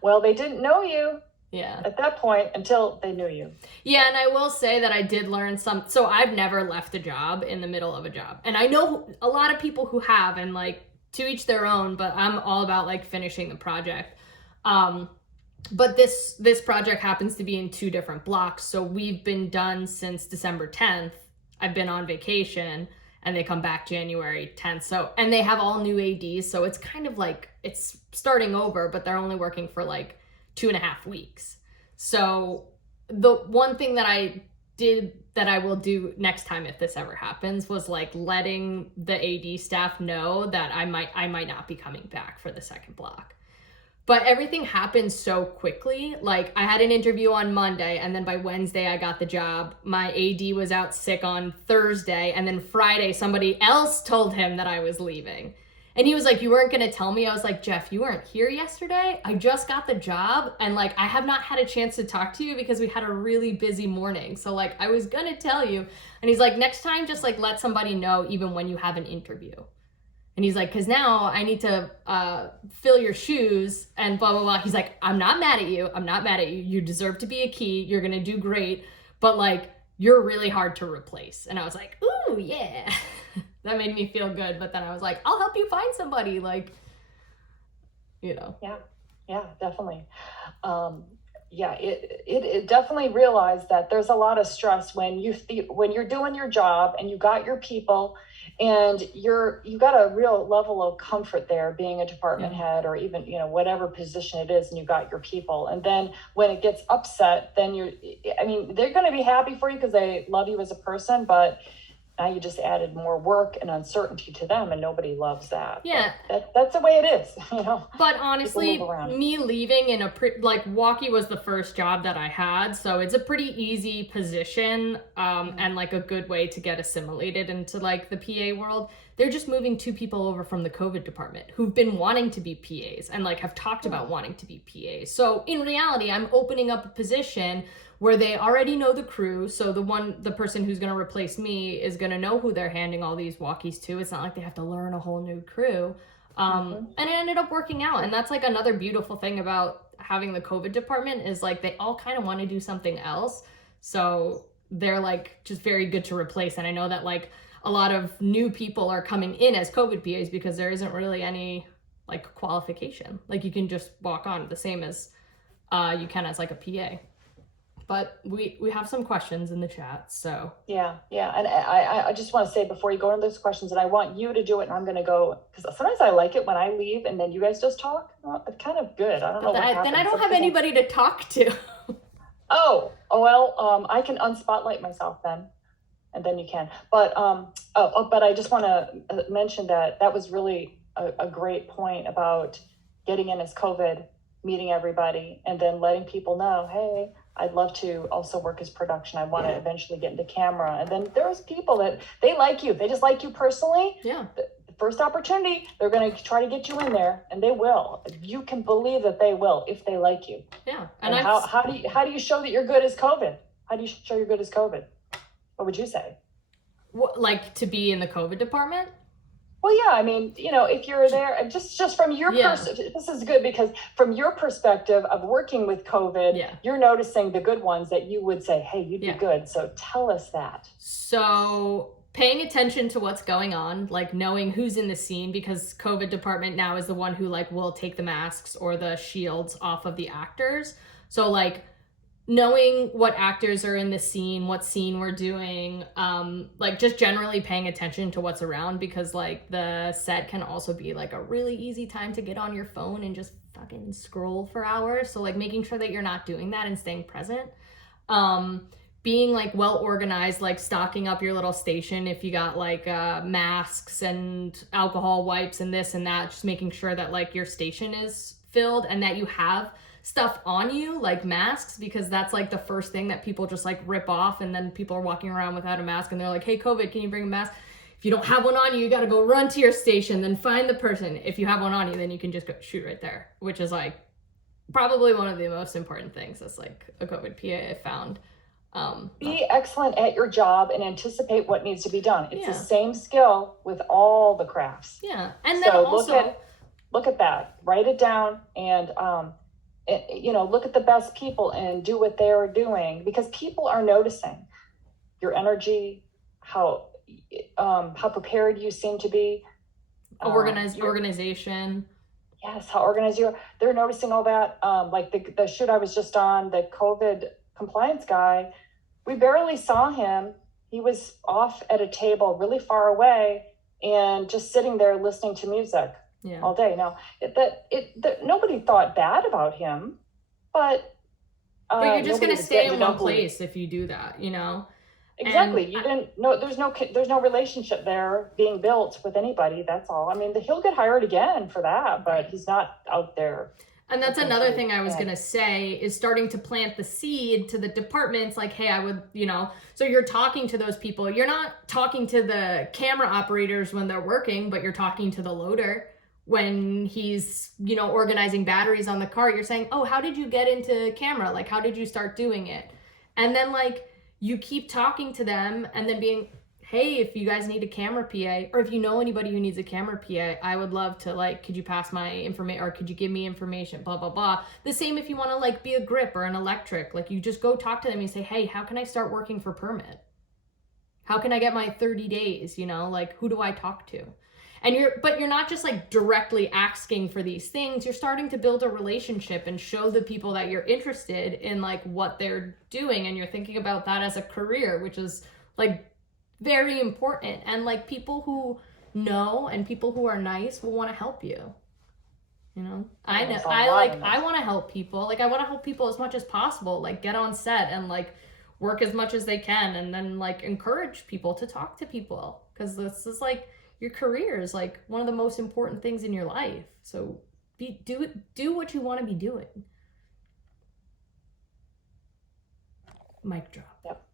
Well, they didn't know you Yeah. at that point until they knew you. Yeah, and I will say that I did learn so I've never left a job in the middle of a job. And I know a lot of people who have, and like to each their own, but I'm all about like finishing the project. But this project happens to be in 2 different blocks. So we've been done since December 10th. I've been on vacation and they come back January 10th. So, and they have all new ADs. So it's kind of like it's starting over, but they're only working for like 2.5 weeks. So the one thing that I did that I will do next time if this ever happens was like letting the AD staff know that I might not be coming back for the second block. But everything happened so quickly. Like I had an interview on Monday and then by Wednesday I got the job. My AD was out sick on Thursday and then Friday somebody else told him that I was leaving. And he was like, "You weren't going to tell me?" I was like, "Jeff, you weren't here yesterday. I just got the job and like I have not had a chance to talk to you because we had a really busy morning. So like I was going to tell you." And he's like, "Next time just like let somebody know even when you have an interview." And he's like, "Cause now I need to fill your shoes and blah, blah, blah." He's like, "I'm not mad at you. I'm not mad at you. You deserve to be a key. You're going to do great. But like, you're really hard to replace." And I was like, "Ooh, yeah." That made me feel good. But then I was like, "I'll help you find somebody." Like, you know. Yeah, definitely. Yeah, it definitely realized that there's a lot of stress when you're doing your job and you got your people and you got a real level of comfort there being a department head or even, whatever position it is, and you got your people. And then when it gets upset, then they're going to be happy for you because they love you as a person, but now you just added more work and uncertainty to them, and nobody loves that. Yeah. But that's the way it is, But honestly, me leaving in like walkie was the first job that I had, so it's a pretty easy position, and like a good way to get assimilated into like the PA world. They're just moving 2 people over from the COVID department who've been wanting to be PAs and like have talked about wanting to be PAs. So in reality, I'm opening up a position where they already know the crew. So the person who's going to replace me is going to know who they're handing all these walkies to. It's not like they have to learn a whole new crew. And it ended up working out. And that's like another beautiful thing about having the COVID department is like they all kind of want to do something else. So they're like just very good to replace. And I know that like a lot of new people are coming in as COVID PAs because there isn't really any like qualification. Like you can just walk on the same as you can as like a PA. But we have some questions in the chat, so. Yeah. And I just want to say before you go into those questions, and I want you to do it, and I'm going to go, because sometimes I like it when I leave and then you guys just talk. Well, it's kind of good. I don't know what happens. Then I don't have anybody to talk to. Well, I can unspotlight myself then, and then you can. But but I just want to mention that was really a great point about getting in as COVID, meeting everybody, and then letting people know, hey, I'd love to also work as production. I want to eventually get into camera. And then there's people that they like you. They just like you personally. Yeah. The first opportunity, they're going to try to get you in there, and they will. You can believe that they will if they like you. Yeah. And how do you show that you're good as COVID? How do you show you're good as COVID? What would you say? Like to be in the COVID department? Well, yeah, I mean, if you're there, just from your this is good because from your perspective of working with COVID, you're noticing the good ones that you would say, hey, you'd be good. So tell us that. So paying attention to what's going on, like knowing who's in the scene, because COVID department now is the one who like will take the masks or the shields off of the actors. So like knowing what actors are in the scene, what scene we're doing, like just generally paying attention to what's around, because like the set can also be like a really easy time to get on your phone and just fucking scroll for hours. So like making sure that you're not doing that and staying present. Being like well organized, like stocking up your little station if you got like masks and alcohol wipes and this and that, just making sure that like your station is filled and that you have stuff on you like masks, because that's like the first thing that people just like rip off, and then people are walking around without a mask and they're like, hey, COVID, can you bring a mask? if you don't have one on you, you got to go run to your station, then find the person. If you have one on you, then you can just go shoot right there, which is like probably one of the most important things as like a COVID PA I found. Be excellent at your job and anticipate what needs to be done. It's Yeah. the same skill with all the crafts. Yeah. And then So also look at that, write it down, and look at the best people and do what they're doing, because people are noticing your energy, how prepared you seem to be, organization. Yes, how organized you are. They're noticing all that. Like the shoot I was just on, the COVID compliance guy, we barely saw him. He was off at a table really far away and just sitting there listening to music all day. Now, nobody thought bad about him, but you're just going to stay in one believe. place if you do that, you know? Exactly. And You didn't know there's no relationship there being built with anybody. That's all. I mean, he'll get hired again for that, but he's not out there. And that's another thing I was going to say is starting to plant the seed to the departments. Like, hey, I would, so you're talking to those people. You're not talking to the camera operators when they're working, but you're talking to the loader when he's, organizing batteries on the cart. You're saying, oh, how did you get into camera? Like, how did you start doing it? And then like, you keep talking to them and then being, hey, if you guys need a camera PA, or if you know anybody who needs a camera PA, I would love to, like, could you pass my information, or could you give me information, blah, blah, blah. The same if you want to, like, be a grip or an electric. Like, you just go talk to them and say, hey, how can I start working for permit? How can I get my 30 days, Like, who do I talk to? And you're not just, like, directly asking for these things. You're starting to build a relationship and show the people that you're interested in, like, what they're doing. And you're thinking about that as a career, which is, like, very important. And like people who know and people who are nice will want to help you. I want to help people. Like I want to help people as much as possible, like get on set and like work as much as they can, and then like encourage people to talk to people, because this is like your career is like one of the most important things in your life. So do what you want to be doing. Mic drop. Yep.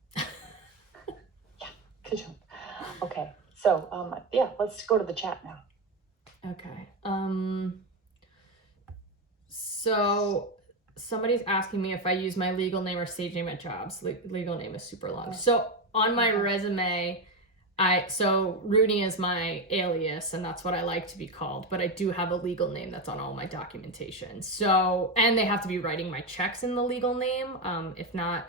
Good job. Okay, so let's go to the chat now. Okay. So somebody's asking me if I use my legal name or stage name at jobs. Legal name is super long. So on my resume, Rooney is my alias, and that's what I like to be called. But I do have a legal name that's on all my documentation. So, and they have to be writing my checks in the legal name. If not,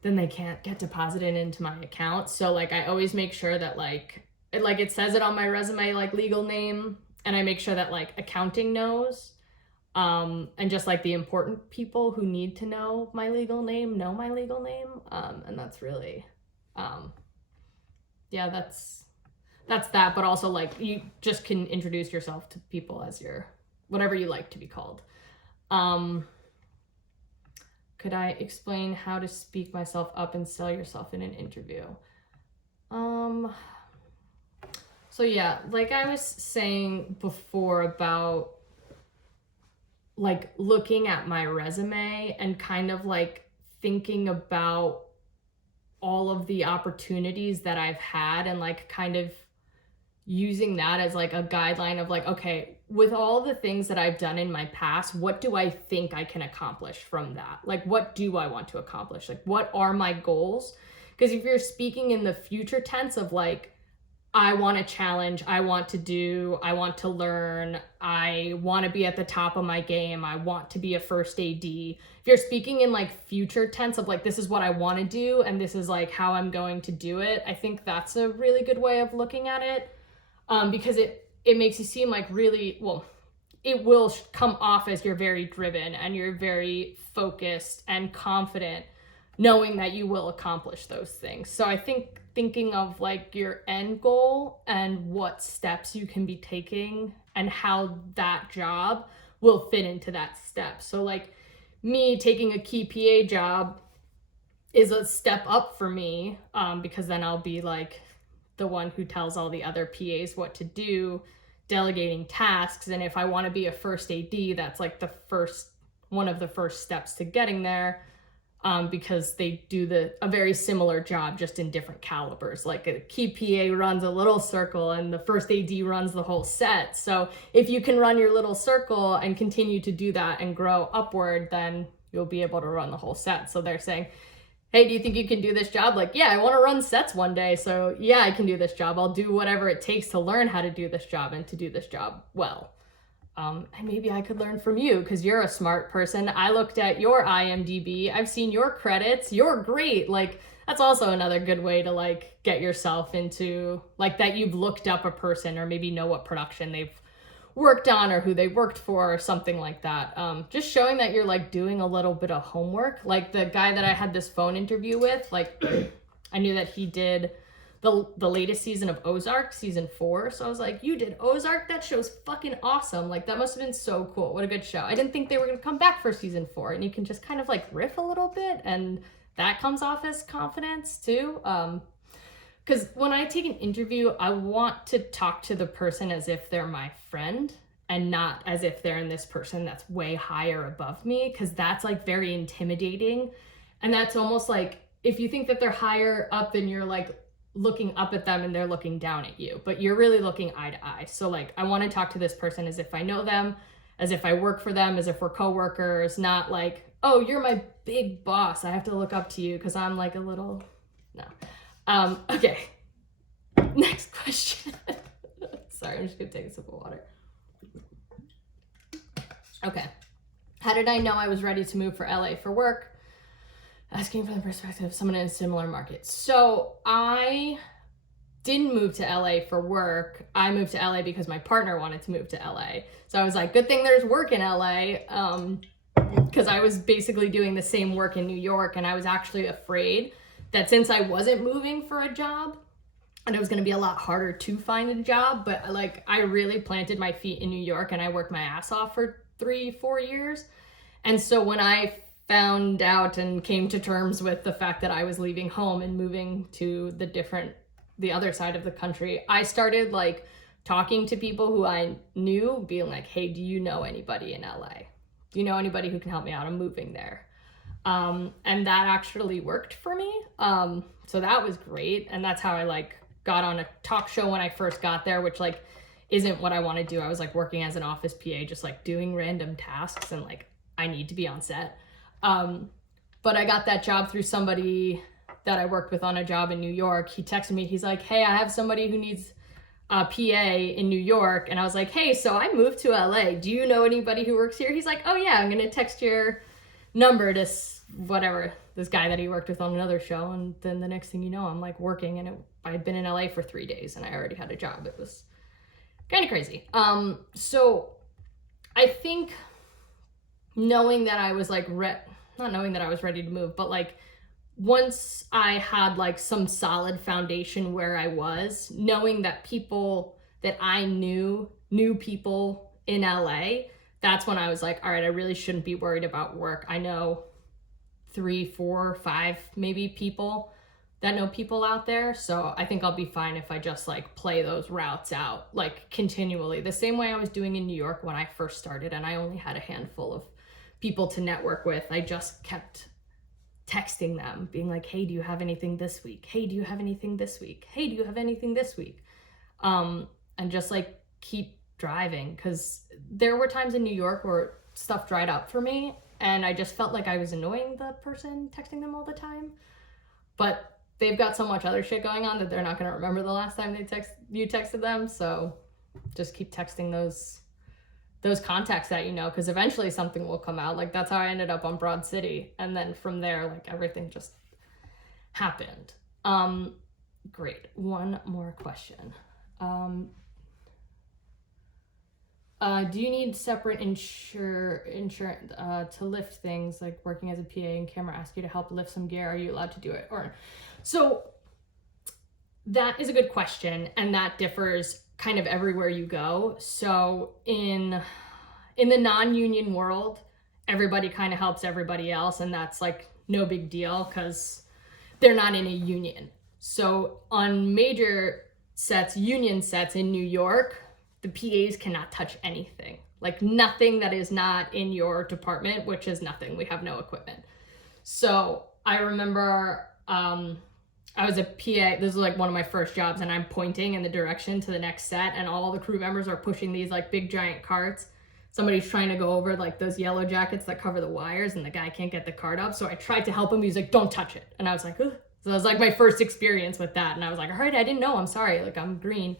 then they can't get deposited into my account. So like I always make sure that it says it on my resume, like legal name, and I make sure that like accounting knows, and just like the important people who need to know my legal name know my legal name. And that's really, that's that. But also like you just can introduce yourself to people as your whatever you like to be called. Could I explain how to speak myself up and sell yourself in an interview? So yeah, like I was saying before about like looking at my resume and kind of like thinking about all of the opportunities that I've had, and like kind of using that as like a guideline of like, okay, with all the things that I've done in my past, what do I think I can accomplish from that? Like, what do I want to accomplish? Like, what are my goals? Because if you're speaking in the future tense of like, I want to challenge, I want to learn, I want to be at the top of my game, I want to be a first AD. If you're speaking in like future tense of like, this is what I want to do and this is like how I'm going to do it, I think that's a really good way of looking at it. Because it makes you seem like really, well, it will come off as you're very driven and you're very focused and confident, knowing that you will accomplish those things. So I think thinking of like your end goal and what steps you can be taking and how that job will fit into that step. So like me taking a key PA job is a step up for me, because then I'll be like the one who tells all the other PAs what to do, delegating tasks. And if I want to be a first AD, that's like one of the first steps to getting there. because they do a very similar job, just in different calibers. Like a key PA runs a little circle and the first AD runs the whole set. So if you can run your little circle and continue to do that and grow upward, then you'll be able to run the whole set. So they're saying, hey, do you think you can do this job? Like, yeah, I want to run sets one day. So yeah, I can do this job. I'll do whatever it takes to learn how to do this job and to do this job well. And maybe I could learn from you because you're a smart person. I looked at your IMDb. I've seen your credits. You're great. Like, that's also another good way to like get yourself into like that you've looked up a person or maybe know what production they've worked on or who they worked for or something like that. Just showing that you're like doing a little bit of homework. Like the guy that I had this phone interview with, like I knew that he did the latest season of Ozark, season 4. So I was like, you did Ozark? That show's fucking awesome. Like that must have been so cool. What a good show. I didn't think they were gonna come back for season 4. And you can just kind of like riff a little bit and that comes off as confidence too. Because when I take an interview, I want to talk to the person as if they're my friend and not as if they're in this person that's way higher above me, because that's like very intimidating. And that's almost like if you think that they're higher up, then you're like looking up at them and they're looking down at you, but you're really looking eye to eye. So like I want to talk to this person as if I know them, as if I work for them, as if we're coworkers, not like, oh, you're my big boss, I have to look up to you because I'm like a little, no. Okay, next question. Sorry, I'm just gonna take a sip of water. Okay, how did I know I was ready to move for LA for work? Asking from the perspective of someone in a similar market. So I didn't move to LA for work. I moved to LA because my partner wanted to move to LA. So I was like, good thing there's work in LA. Because I was basically doing the same work in New York, and I was actually afraid that since I wasn't moving for a job, and it was going to be a lot harder to find a job, but like I really planted my feet in New York and I worked my ass off for 3-4 years. And so when I found out and came to terms with the fact that I was leaving home and moving to the other side of the country, I started like talking to people who I knew, being like, hey, do you know anybody in LA? Do you know anybody who can help me out? I'm moving there. And that actually worked for me. So that was great. And that's how I like got on a talk show when I first got there, which like isn't what I want to do. I was like working as an office PA, just like doing random tasks and like I need to be on set. But I got that job through somebody that I worked with on a job in New York. He texted me, he's like, hey, I have somebody who needs a PA in New York. And I was like, hey, so I moved to LA. Do you know anybody who works here? He's like, oh yeah, I'm going to text your number to whatever, this guy that he worked with on another show. And then the next thing you know, I'm like working, and I had been in LA for 3 days and I already had a job. It was kind of crazy. So I think knowing that I was like, not knowing that I was ready to move, but like once I had like some solid foundation where I was, knowing that people that I knew people in LA, that's when I was like, all right, I really shouldn't be worried about work. I know 3, 4, 5 maybe people that know people out there. So I think I'll be fine if I just like play those routes out like continually, the same way I was doing in New York when I first started and I only had a handful of people to network with. I just kept texting them being like, hey, do you have anything this week? Hey, do you have anything this week? Hey, do you have anything this week? And just like keep driving, because there were times in New York where stuff dried up for me and I just felt like I was annoying the person texting them all the time. But they've got so much other shit going on that they're not going to remember the last time you texted them. So just keep texting those contacts that you know, because eventually something will come out. Like that's how I ended up on Broad City, and then from there like everything just happened. Great. One more question. Do you need separate insurance to lift things, like working as a PA and camera ask you to help lift some gear? Are you allowed to do it? Or so that is a good question, and that differs kind of everywhere you go. So in the non-union world, everybody kind of helps everybody else, and that's like no big deal because they're not in a union. So on major sets, union sets in New York, the PAs cannot touch anything. Like nothing that is not in your department, which is nothing. We have no equipment. So I remember I was a PA. This was like one of my first jobs, and I'm pointing in the direction to the next set, and all the crew members are pushing these like big giant carts. Somebody's trying to go over like those yellow jackets that cover the wires, and the guy can't get the cart up. So I tried to help him. He's like, "Don't touch it," and I was like, "Ugh." So that was like my first experience with that, and I was like, "All right, I didn't know. I'm sorry. Like I'm green."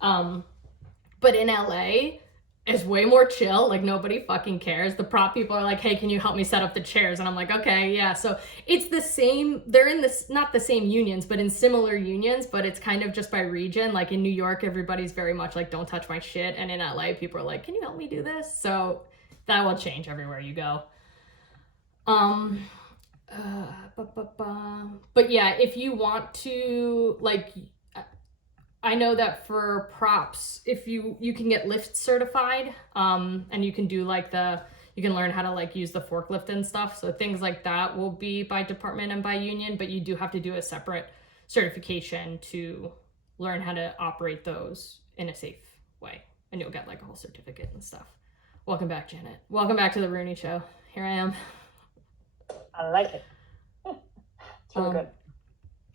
But in LA, it's way more chill. Like nobody fucking cares. The prop people are like, "Hey, can you help me set up the chairs?" And I'm like, "Okay, yeah." So it's the same. They're in this, not the same unions, but in similar unions, but it's kind of just by region. Like in New York, everybody's very much like, "Don't touch my shit." And in LA, people are like, "Can you help me do this?" So that will change everywhere you go. But yeah, if you want to like, I know that for props, if you can get lift certified, and you can do like you can learn how to like use the forklift and stuff. So things like that will be by department and by union, but you do have to do a separate certification to learn how to operate those in a safe way, and you'll get like a whole certificate and stuff. Welcome back, Janet. Welcome back to the Rooney Show. Here I am. I like it. It's really good.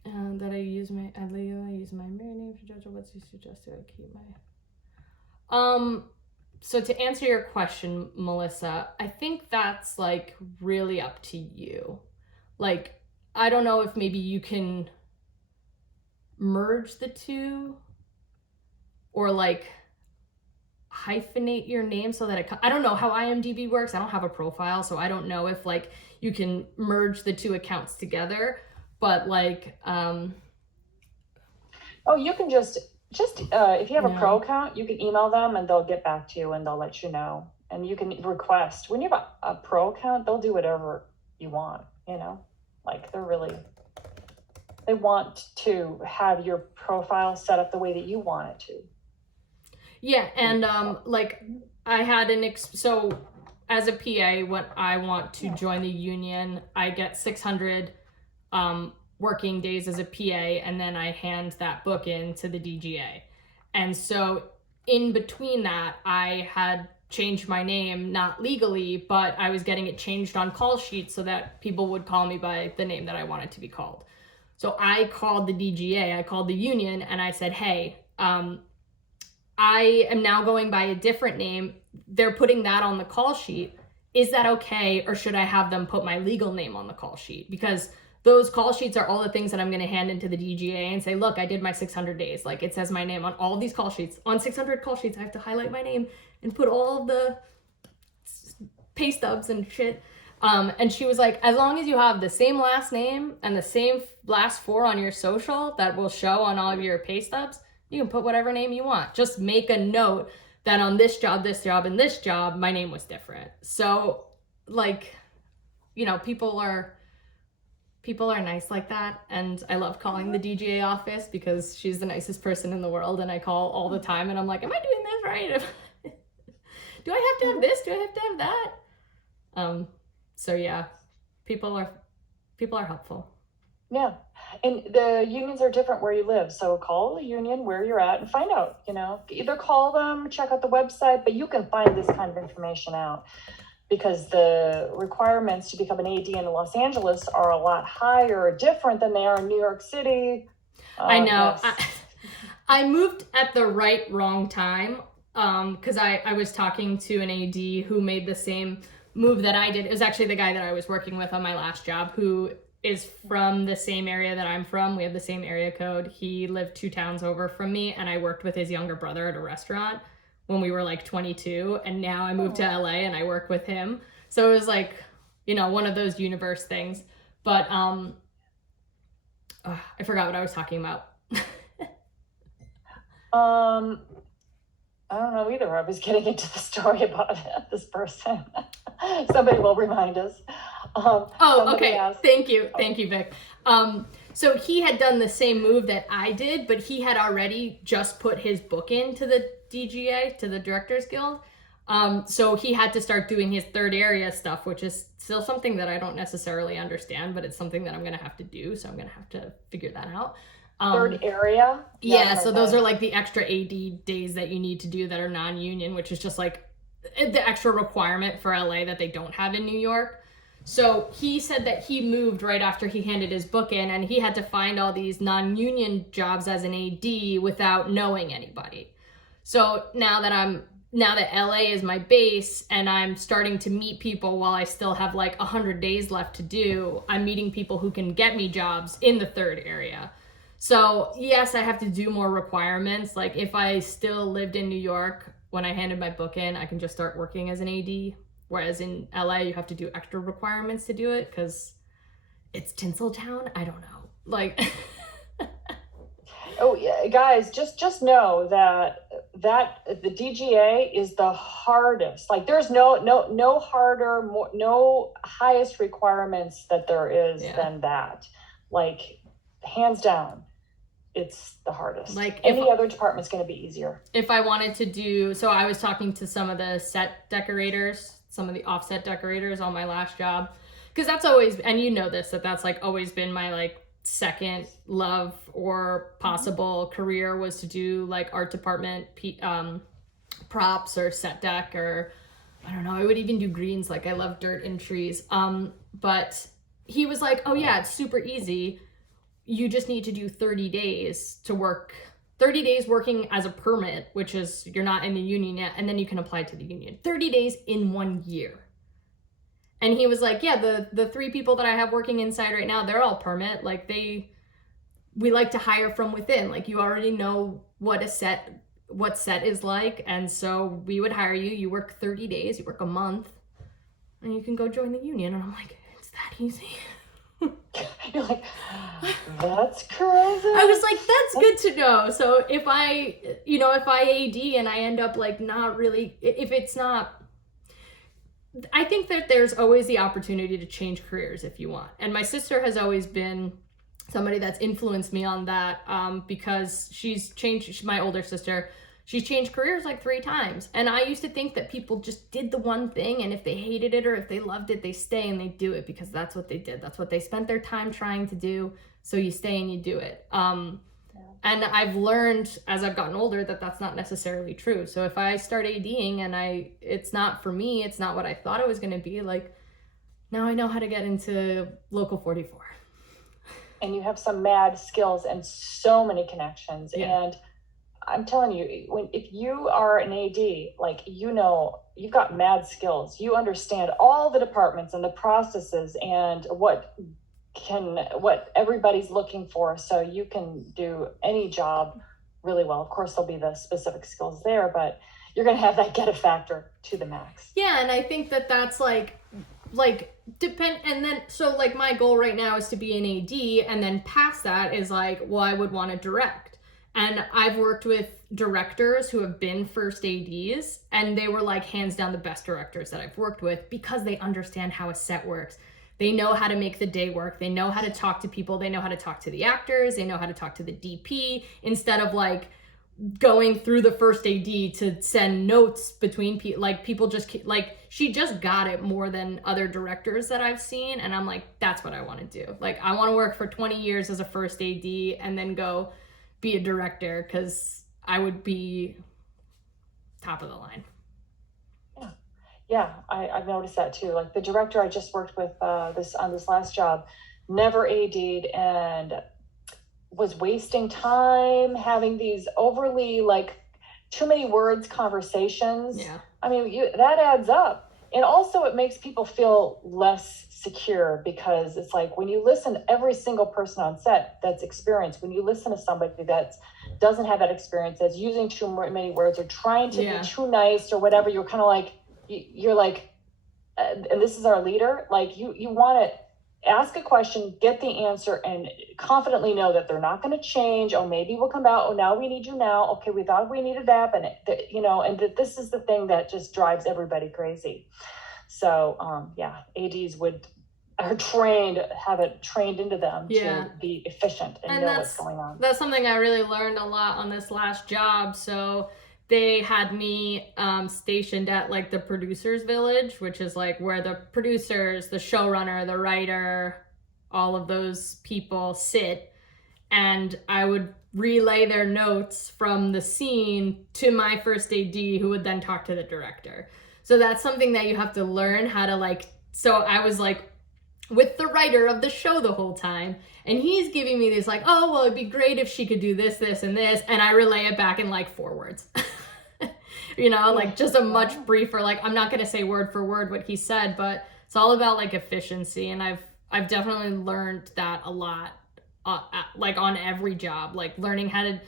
That I use my married name for Jojo. What's you suggest I keep my so to answer your question, Melissa, I think that's like really up to you. Like I don't know if maybe you can merge the two or like hyphenate your name so that I don't know how IMDb works. I don't have a profile, so I don't know if like you can merge the two accounts together. But like, oh, you can just if you have a pro account, you can email them and they'll get back to you and they'll let you know. And you can request when you have a pro account, they'll do whatever you want. You know, like they want to have your profile set up the way that you want it to. Yeah, and like I had so as a PA, when I want to join the union, I get 600. Working days as a PA, and then I hand that book in to the DGA. And so in between that, I had changed my name, not legally, but I was getting it changed on call sheets so that people would call me by the name that I wanted to be called. So I called the DGA, I called the union, and I said, "Hey, I am now going by a different name. They're putting that on the call sheet. Is that okay, or should I have them put my legal name on the call sheet? Because those call sheets are all the things that I'm going to hand into the DGA and say, look, I did my 600 days. Like it says my name on all of these call sheets. On 600 call sheets, I have to highlight my name and put all of the pay stubs and shit." And she was like, "As long as you have the same last name and the same last four on your social that will show on all of your pay stubs, you can put whatever name you want. Just make a note that on this job, and this job, my name was different." So like, you know, people are nice like that, and I love calling the DGA office because she's the nicest person in the world, and I call all the time and I'm like, "Am I doing this right? Do I have to have this? Do I have to have that?" So yeah, people are helpful. Yeah, and the unions are different where you live, so call the union where you're at and find out. You know, either call them, check out the website, but you can find this kind of information out. Because the requirements to become an AD in Los Angeles are a lot higher, different than they are in New York City. I know. Yes. I moved at the wrong time, because I was talking to an AD who made the same move that I did. It was actually the guy that I was working with on my last job, who is from the same area that I'm from. We have the same area code. He lived 2 towns over from me, and I worked with his younger brother at a restaurant when we were like 22, and now I moved to LA and I work with him. So it was like, you know, one of those universe things. But I forgot what I was talking about. I don't know either. I was getting into the story about this person. Somebody will remind us. Okay. Asked, Thank you, Vic. So he had done the same move that I did, but he had already just put his book into the DGA, to the Directors Guild. So he had to start doing his third area stuff, which is still something that I don't necessarily understand, but it's something that I'm going to have to do. So I'm going to have to figure that out. Third area? Yeah, so those are like the extra AD days that you need to do that are non-union, which is just like the extra requirement for LA that they don't have in New York. So he said that he moved right after he handed his book in, and he had to find all these non-union jobs as an AD without knowing anybody. So now that LA is my base and I'm starting to meet people while I still have like 100 days left to do, I'm meeting people who can get me jobs in the 3rd area. So yes, I have to do more requirements. Like if I still lived in New York when I handed my book in, I can just start working as an AD. Whereas in LA, you have to do extra requirements to do it because it's Tinseltown. I don't know. Like, Oh yeah, guys, just know that the DGA is the hardest. Like, there's no harder, no highest requirements that there is than that. Like, hands down, it's the hardest. Like any other department's going to be easier. If I wanted to do, so I was talking to some of the set decorators, some of the offset decorators on my last job, because that's always, and you know this, that's like always been my like second love or possible career, was to do like art department props or set deck, or I don't know, I would even do greens. Like I love dirt and trees. But he was like, oh yeah, it's super easy. You just need to do 30 days to work, 30 days working as a permit, which is you're not in the union yet, and then you can apply to the union. 30 days in 1 year. And he was like, yeah, the 3 people that I have working inside right now, they're all permit. Like we like to hire from within. Like you already know what set is like. And so we would hire you. You work 30 days, you work a month, and you can go join the union. And I'm like, it's that easy. You're like, that's crazy. I was like, that's good to know. So if I AD and I end up like not really, if it's not, I think that there's always the opportunity to change careers if you want. And my sister has always been somebody that's influenced me on that, because she's changed, my older sister, she's changed careers like 3 times. And I used to think that people just did the one thing, and if they hated it or if they loved it, they stay and they do it because that's what they did. That's what they spent their time trying to do. So you stay and you do it. And I've learned as I've gotten older that that's not necessarily true. So if I start ADing and it's not for me, it's not what I thought it was going to be, like now I know how to get into Local 44. And you have some mad skills and so many connections. Yeah. And I'm telling you, if you are an AD, like, you know, you've got mad skills. You understand all the departments and the processes and what everybody's looking for. So you can do any job really well. Of course, there'll be the specific skills there, but you're going to have that get it factor to the max. Yeah. And I think that that's and then, so like my goal right now is to be an AD, and then past that is like, well, I would want to direct. And I've worked with directors who have been first ADs, and they were like hands down the best directors that I've worked with because they understand how a set works. They know how to make the day work. They know how to talk to people. They know how to talk to the actors. They know how to talk to the DP, instead of like going through the first AD to send notes between people. Like people just like, she just got it more than other directors that I've seen. And I'm like, that's what I want to do. Like I want to work for 20 years as a first AD and then go be a director, because I would be top of the line. Yeah, I've noticed that too. Like the director I just worked with on this last job never AD'd and was wasting time having these overly like too many words conversations. Yeah. I mean, that adds up. And also it makes people feel less secure, because it's like when you listen to every single person on set that's experienced, when you listen to somebody that doesn't have that experience, that's using too many words or trying to be too nice or whatever, you're kind of like, you're like, and this is our leader, like you want to ask a question, get the answer, and confidently know that they're not going to change. Oh, maybe we'll come out. Oh, now we need you now. Okay, we thought we needed that, but and that this is the thing that just drives everybody crazy. So, ADs have it trained into them to be efficient and know what's going on. That's something I really learned a lot on this last job. So they had me stationed at like the producers village, which is like where the producers, the showrunner, the writer, all of those people sit. And I would relay their notes from the scene to my first AD, who would then talk to the director. So that's something that you have to learn how to like, so I was like with the writer of the show the whole time. And he's giving me this like, oh, well, it'd be great if she could do this, this, and this. And I relay it back in like 4 words. Like just a much briefer, like I'm not going to say word for word what he said, but it's all about like efficiency. And I've definitely learned that a lot, like on every job, like learning how to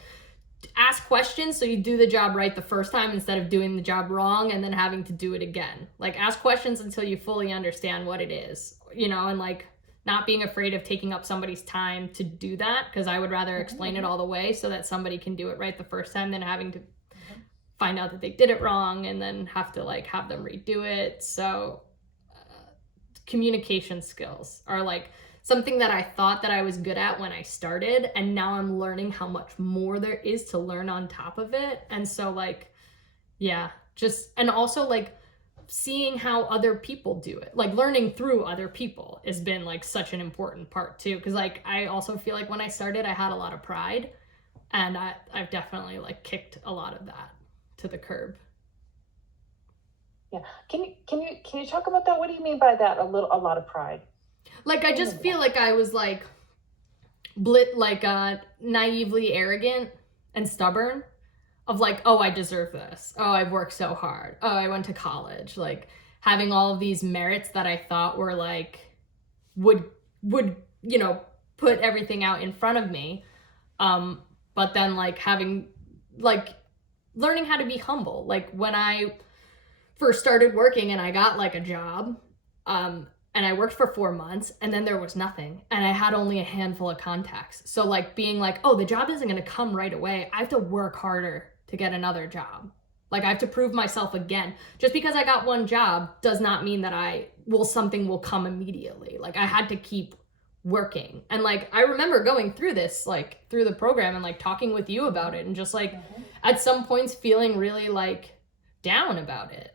ask questions so you do the job right the first time instead of doing the job wrong and then having to do it again. Like ask questions until you fully understand what it is, and like not being afraid of taking up somebody's time to do that, because I would rather explain it all the way so that somebody can do it right the first time than having to find out that they did it wrong and then have to like have them redo it. So communication skills are like something that I thought that I was good at when I started, and now I'm learning how much more there is to learn on top of it. And so like, yeah, and also like seeing how other people do it, like learning through other people has been like such an important part too. Cause like, I also feel like when I started, I had a lot of pride, and I've definitely like kicked a lot of that to the curb. Yeah. Can you talk about that? What do you mean by that? A lot of pride. Like, I just feel like I was like naively arrogant and stubborn of like, oh, I deserve this. Oh, I've worked so hard. Oh, I went to college. Like having all of these merits that I thought were like, would, put everything out in front of me. But then like learning how to be humble. Like when I first started working and I got like a job, and I worked for 4 months, and then there was nothing, and I had only a handful of contacts. So like being like, oh, the job isn't going to come right away. I have to work harder to get another job. Like I have to prove myself again. Just because I got one job does not mean that something will come immediately. Like I had to keep working. And like I remember going through this, like through the program, and like talking with you about it, and just like at some points feeling really like down about it.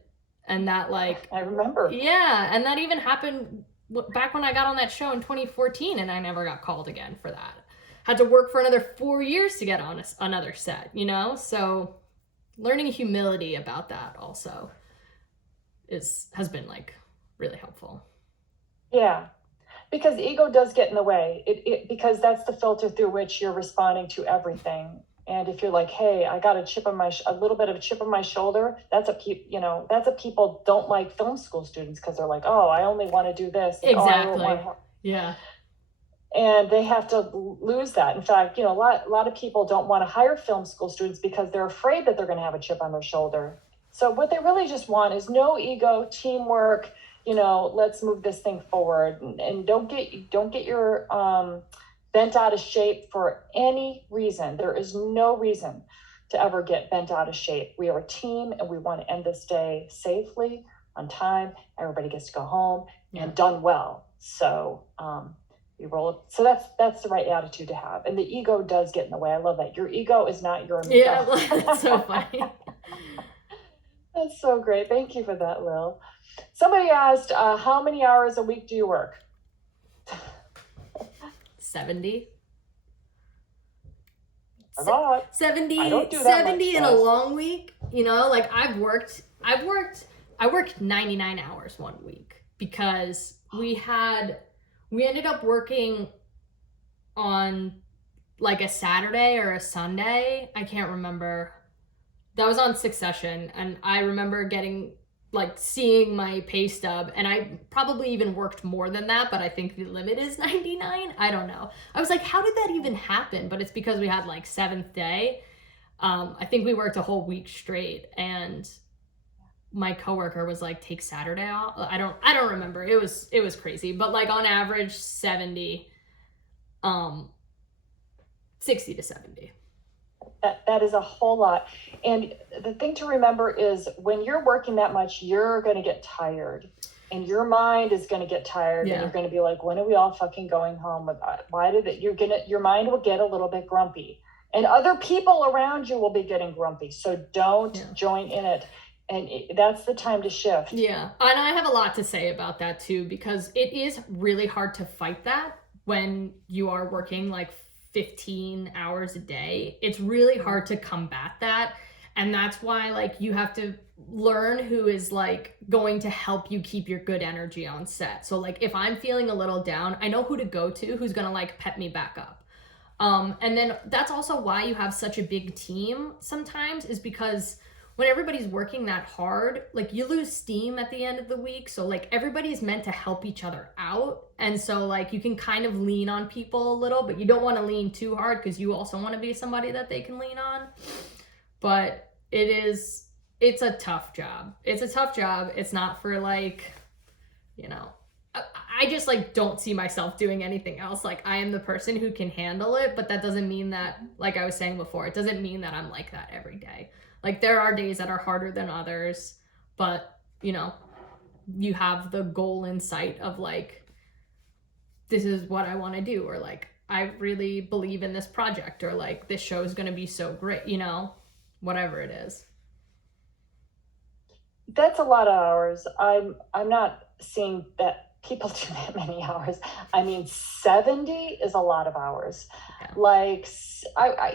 And that like, I remember. Yeah. And that even happened back when I got on that show in 2014, and I never got called again for that. Had to work for another 4 years to get on another set, So learning humility about that also has been like really helpful. Yeah. Because ego does get in the way. Because that's the filter through which you're responding to everything. And if you're like, hey, I got a little bit of a chip on my shoulder, that's people don't like film school students, because they're like, oh, I only want to do this. Exactly. Yeah. And they have to lose that. In fact, a lot of people don't want to hire film school students because they're afraid that they're going to have a chip on their shoulder. So what they really just want is no ego, teamwork. Let's move this thing forward, and don't get your bent out of shape for any reason. There is no reason to ever get bent out of shape. We are a team, and we want to end this day safely, on time. Everybody gets to go home and done well. So we roll. So that's the right attitude to have. And the ego does get in the way. I love that. Your ego is not your ego. Yeah, that's so funny. That's so great. Thank you for that, Lil. Somebody asked, how many hours a week do you work? 70. A lot. 70. I don't do that 70 much, in a long week. Like I worked 99 hours one week, because we ended up working on like a Saturday or a Sunday. I can't remember. That was on Succession, and I remember seeing my pay stub, and I probably even worked more than that, but I think the limit is 99. I don't know. I was like, how did that even happen? But it's because we had like 7th day. I think we worked a whole week straight, and my coworker was like, take Saturday off. I don't remember. It was crazy, but like on average 70, 60 to 70. That is a whole lot. And the thing to remember is when you're working that much, you're going to get tired, and your mind is going to get tired. And you're going to be like, when are we all fucking going home? Your mind will get a little bit grumpy, and other people around you will be getting grumpy. So don't join in it. And that's the time to shift. Yeah. And I have a lot to say about that too, because it is really hard to fight that when you are working like 15 hours a day. It's really hard to combat that And that's why like you have to learn who is like going to help you keep your good energy on set. So like if I'm feeling a little down, I know who to go to, who's gonna like pep me back up. And then that's also why you have such a big team sometimes, is because when everybody's working that hard, like you lose steam at the end of the week. So like everybody's meant to help each other out. And so like you can kind of lean on people a little, but you don't want to lean too hard because you also want to be somebody that they can lean on. But it's a tough job. It's a tough job. It's not for like, you know, I just like don't see myself doing anything else. Like I am the person who can handle it, but that doesn't mean that, like I was saying before, it doesn't mean that I'm like that every day. Like there are days that are harder than others, but you know, you have the goal in sight of like, this is what I want to do, or like, I really believe in this project, or like this show is going to be so great, you know, whatever it is. That's a lot of hours. I'm not seeing that people do that many hours. I mean, 70 is a lot of hours. Yeah. Like,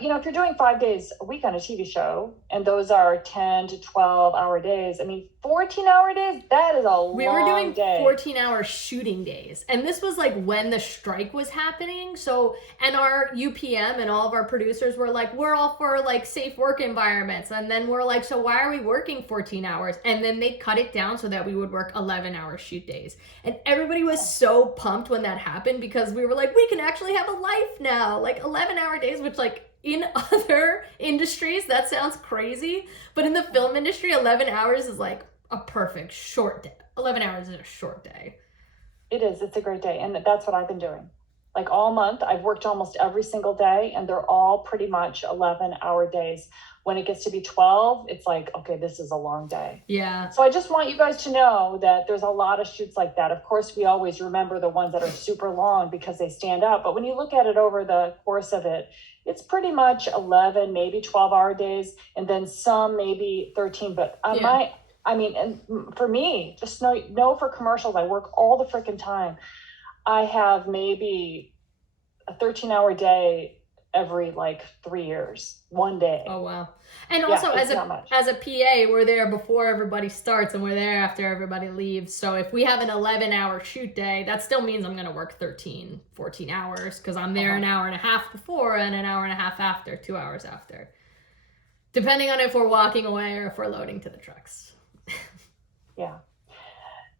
you know, if you're doing 5 days a week on a TV show, and those are 10 to 12 hour days, I mean, 14-hour days, that is a long day. We were doing 14-hour shooting days. And this was like when the strike was happening. So, and our UPM and all of our producers were like, we're all for like safe work environments. And then we're like, so why are we working 14 hours? And then they cut it down so that we would work 11-hour shoot days. And everybody was so pumped when that happened, because we were like, we can actually have a life now. Like 11-hour days, which like in other industries, that sounds crazy. But in the film industry, 11 hours is like a perfect short day. 11 hours is a short day. It is. It's a great day. And that's what I've been doing. Like all month, I've worked almost every single day, and they're all pretty much 11-hour days. When it gets to be 12, it's like, okay, this is a long day. Yeah. So I just want you guys to know that there's a lot of shoots like that. Of course, we always remember the ones that are super long because they stand out. But when you look at it over the course of it, it's pretty much 11, maybe 12-hour days, and then some maybe 13. But and for me, just know for commercials, I work all the freaking time. I have maybe a 13-hour day every like 3 years, one day. Oh wow. And also as a PA, we're there before everybody starts and we're there after everybody leaves. So if we have an 11-hour shoot day, that still means I'm going to work 13, 14 hours, because I'm there an hour and a half before and an hour and a half after, 2 hours after, depending on if we're walking away or if we're loading to the trucks.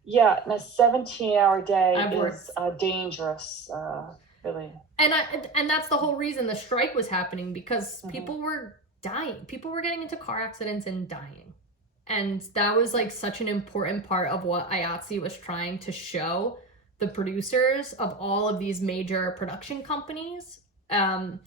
Yeah, and a 17-hour day is dangerous, really. And that's the whole reason the strike was happening, because people were dying. People were getting into car accidents and dying. And that was like such an important part of what IATSE was trying to show the producers of all of these major production companies. And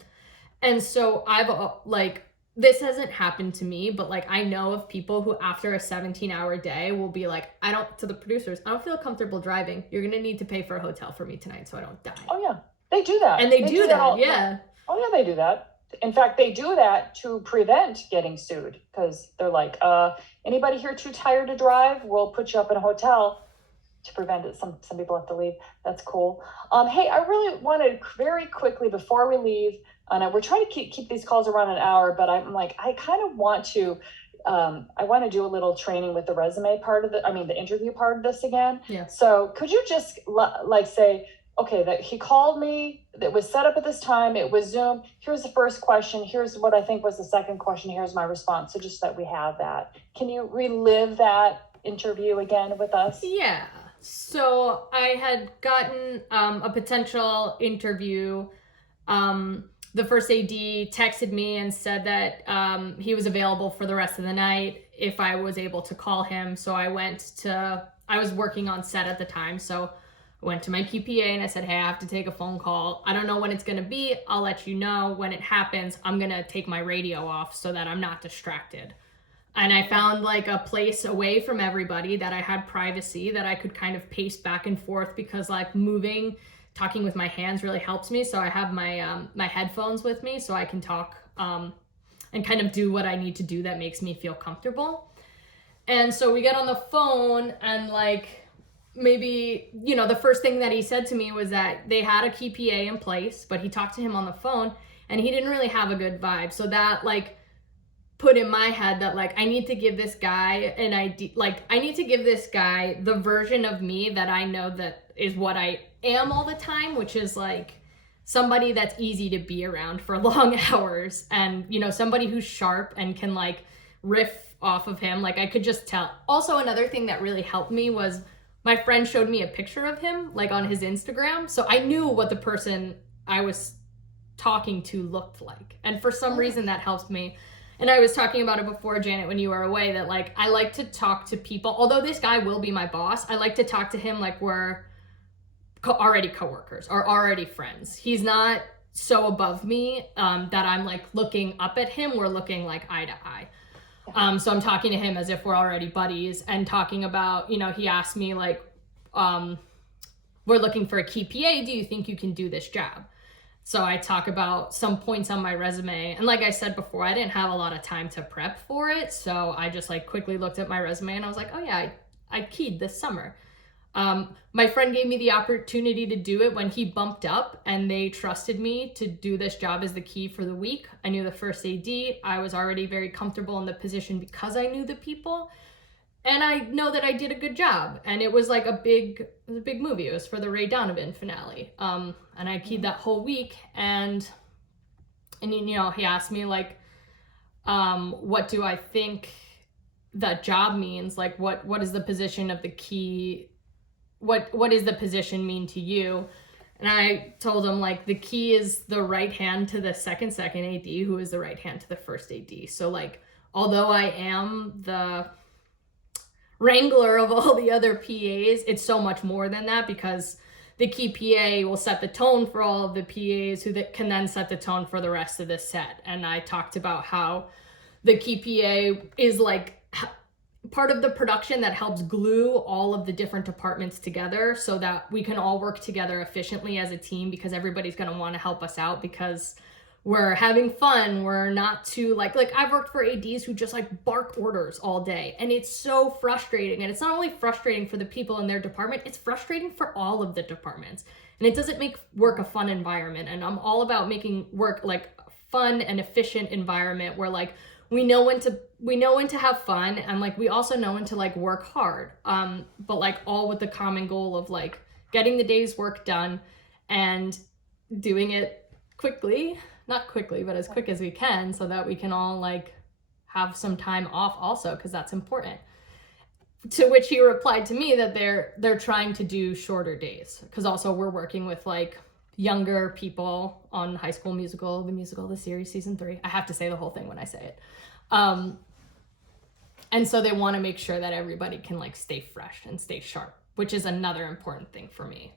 so I've like, this hasn't happened to me, but like I know of people who after a 17-hour day will be like, to the producers, I don't feel comfortable driving. You're going to need to pay for a hotel for me tonight so I don't die. Oh yeah, they do that. And they do that, yeah. Oh yeah, they do that. In fact, they do that to prevent getting sued, because they're like, anybody here too tired to drive? We'll put you up in a hotel to prevent it. Some people have to leave. That's cool. Hey, I really wanted very quickly before we leave, and we're trying to keep these calls around an hour, but I'm like, I kind of want to, I want to do a little training with the resume part of the interview part of this again. Yeah. So could you just like say, okay, that he called me, that was set up at this time, it was Zoom, here's the first question, here's what I think was the second question, here's my response. So just that we have that. Can you relive that interview again with us? Yeah. So I had gotten a potential interview. The first AD texted me and said that he was available for the rest of the night if I was able to call him. So I was working on set at the time, so I went to my QPA and I said, hey, I have to take a phone call. I don't know when it's going to be. I'll let you know when it happens. I'm going to take my radio off so that I'm not distracted. And I found like a place away from everybody that I had privacy, that I could kind of pace back and forth, because like talking with my hands really helps me. So I have my my headphones with me so I can talk and kind of do what I need to do that makes me feel comfortable. And so we get on the phone, and like maybe, the first thing that he said to me was that they had a key PA in place, but he talked to him on the phone and he didn't really have a good vibe. So that like put in my head that like I need to give this guy an idea, like I need to give this guy the version of me that I know that is what I am all the time, which is like somebody that's easy to be around for long hours, and you know, somebody who's sharp and can like riff off of him. Like I could just tell. Also, another thing that really helped me was my friend showed me a picture of him like on his Instagram, so I knew what the person I was talking to looked like, and for some reason that helps me. And I was talking about it before, Janet, when you were away, that like I like to talk to people, although this guy will be my boss, I like to talk to him like we're already coworkers or already friends. He's not so above me that I'm like looking up at him. We're looking like eye to eye. So I'm talking to him as if we're already buddies, and talking about, you know, he asked me like, we're looking for a key PA. Do you think you can do this job? So I talk about some points on my resume. And like I said before, I didn't have a lot of time to prep for it. So I just like quickly looked at my resume and I was like, oh yeah, I keyed this summer. My friend gave me the opportunity to do it when he bumped up, and they trusted me to do this job as the key for the week. I knew the first AD. I was already very comfortable in the position because I knew the people. And I know that I did a good job. And it was like it was a big movie. It was for the Ray Donovan finale. And I keyed that whole week. And you know, he asked me like, what do I think that job means? Like, what is the position of the key? What does the position mean to you? And I told him like the key is the right hand to the second AD, who is the right hand to the first AD. So like, although I am the wrangler of all the other PAs, it's so much more than that, because the key PA will set the tone for all of the PAs, who can then set the tone for the rest of the set. And I talked about how the key PA is like part of the production that helps glue all of the different departments together so that we can all work together efficiently as a team, because everybody's going to want to help us out, because we're having fun. We're not too like I've worked for ADs who just like bark orders all day, and it's so frustrating. And it's not only frustrating for the people in their department, it's frustrating for all of the departments, and it doesn't make work a fun environment. And I'm all about making work like a fun and efficient environment where like we know when to have fun, and like we also know when to like work hard, but like all with the common goal of like getting the day's work done and doing it quickly, not quickly, but as quick as we can, so that we can all like have some time off also, because that's important. To which he replied to me that they're trying to do shorter days, because also we're working with like younger people on High School Musical, the series, season 3. I have to say the whole thing when I say it. And so they want to make sure that everybody can like stay fresh and stay sharp, which is another important thing for me.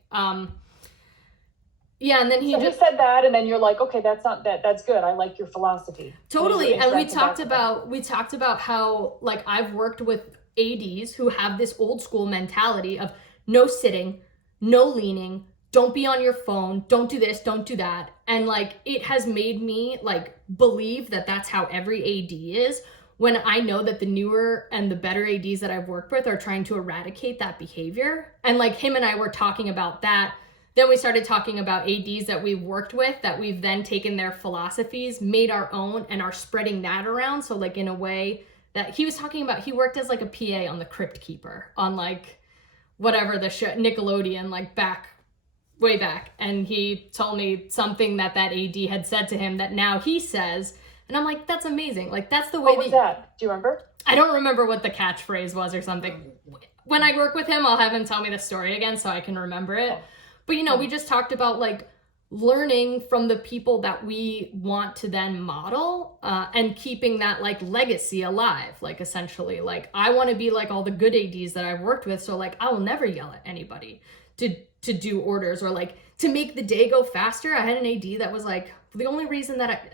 Yeah, and then he said that, and then you're like, okay, that's good. I like your philosophy. Totally. And we talked about how like I've worked with ADs who have this old school mentality of no sitting, no leaning, don't be on your phone, don't do this, don't do that. And like, it has made me like believe that that's how every AD is, when I know that the newer and the better ADs that I've worked with are trying to eradicate that behavior. And like him and I were talking about that. Then we started talking about ADs that we've worked with, that we've then taken their philosophies, made our own, and are spreading that around. So like in a way that he was talking about, he worked as like a PA on The Crypt Keeper, on like whatever the show, Nickelodeon, like way back. And he told me something that AD had said to him that now he says, and I'm like, that's amazing. Like that's the way. What was that? Do you remember? I don't remember what the catchphrase was or something. When I work with him, I'll have him tell me the story again so I can remember it. But, you know, we just talked about, like, learning from the people that we want to then model, and keeping that, like, legacy alive, like, essentially. Like, I want to be like all the good ADs that I've worked with, so, like, I will never yell at anybody to do orders, or, like, to make the day go faster. I had an AD that was, like, the only reason that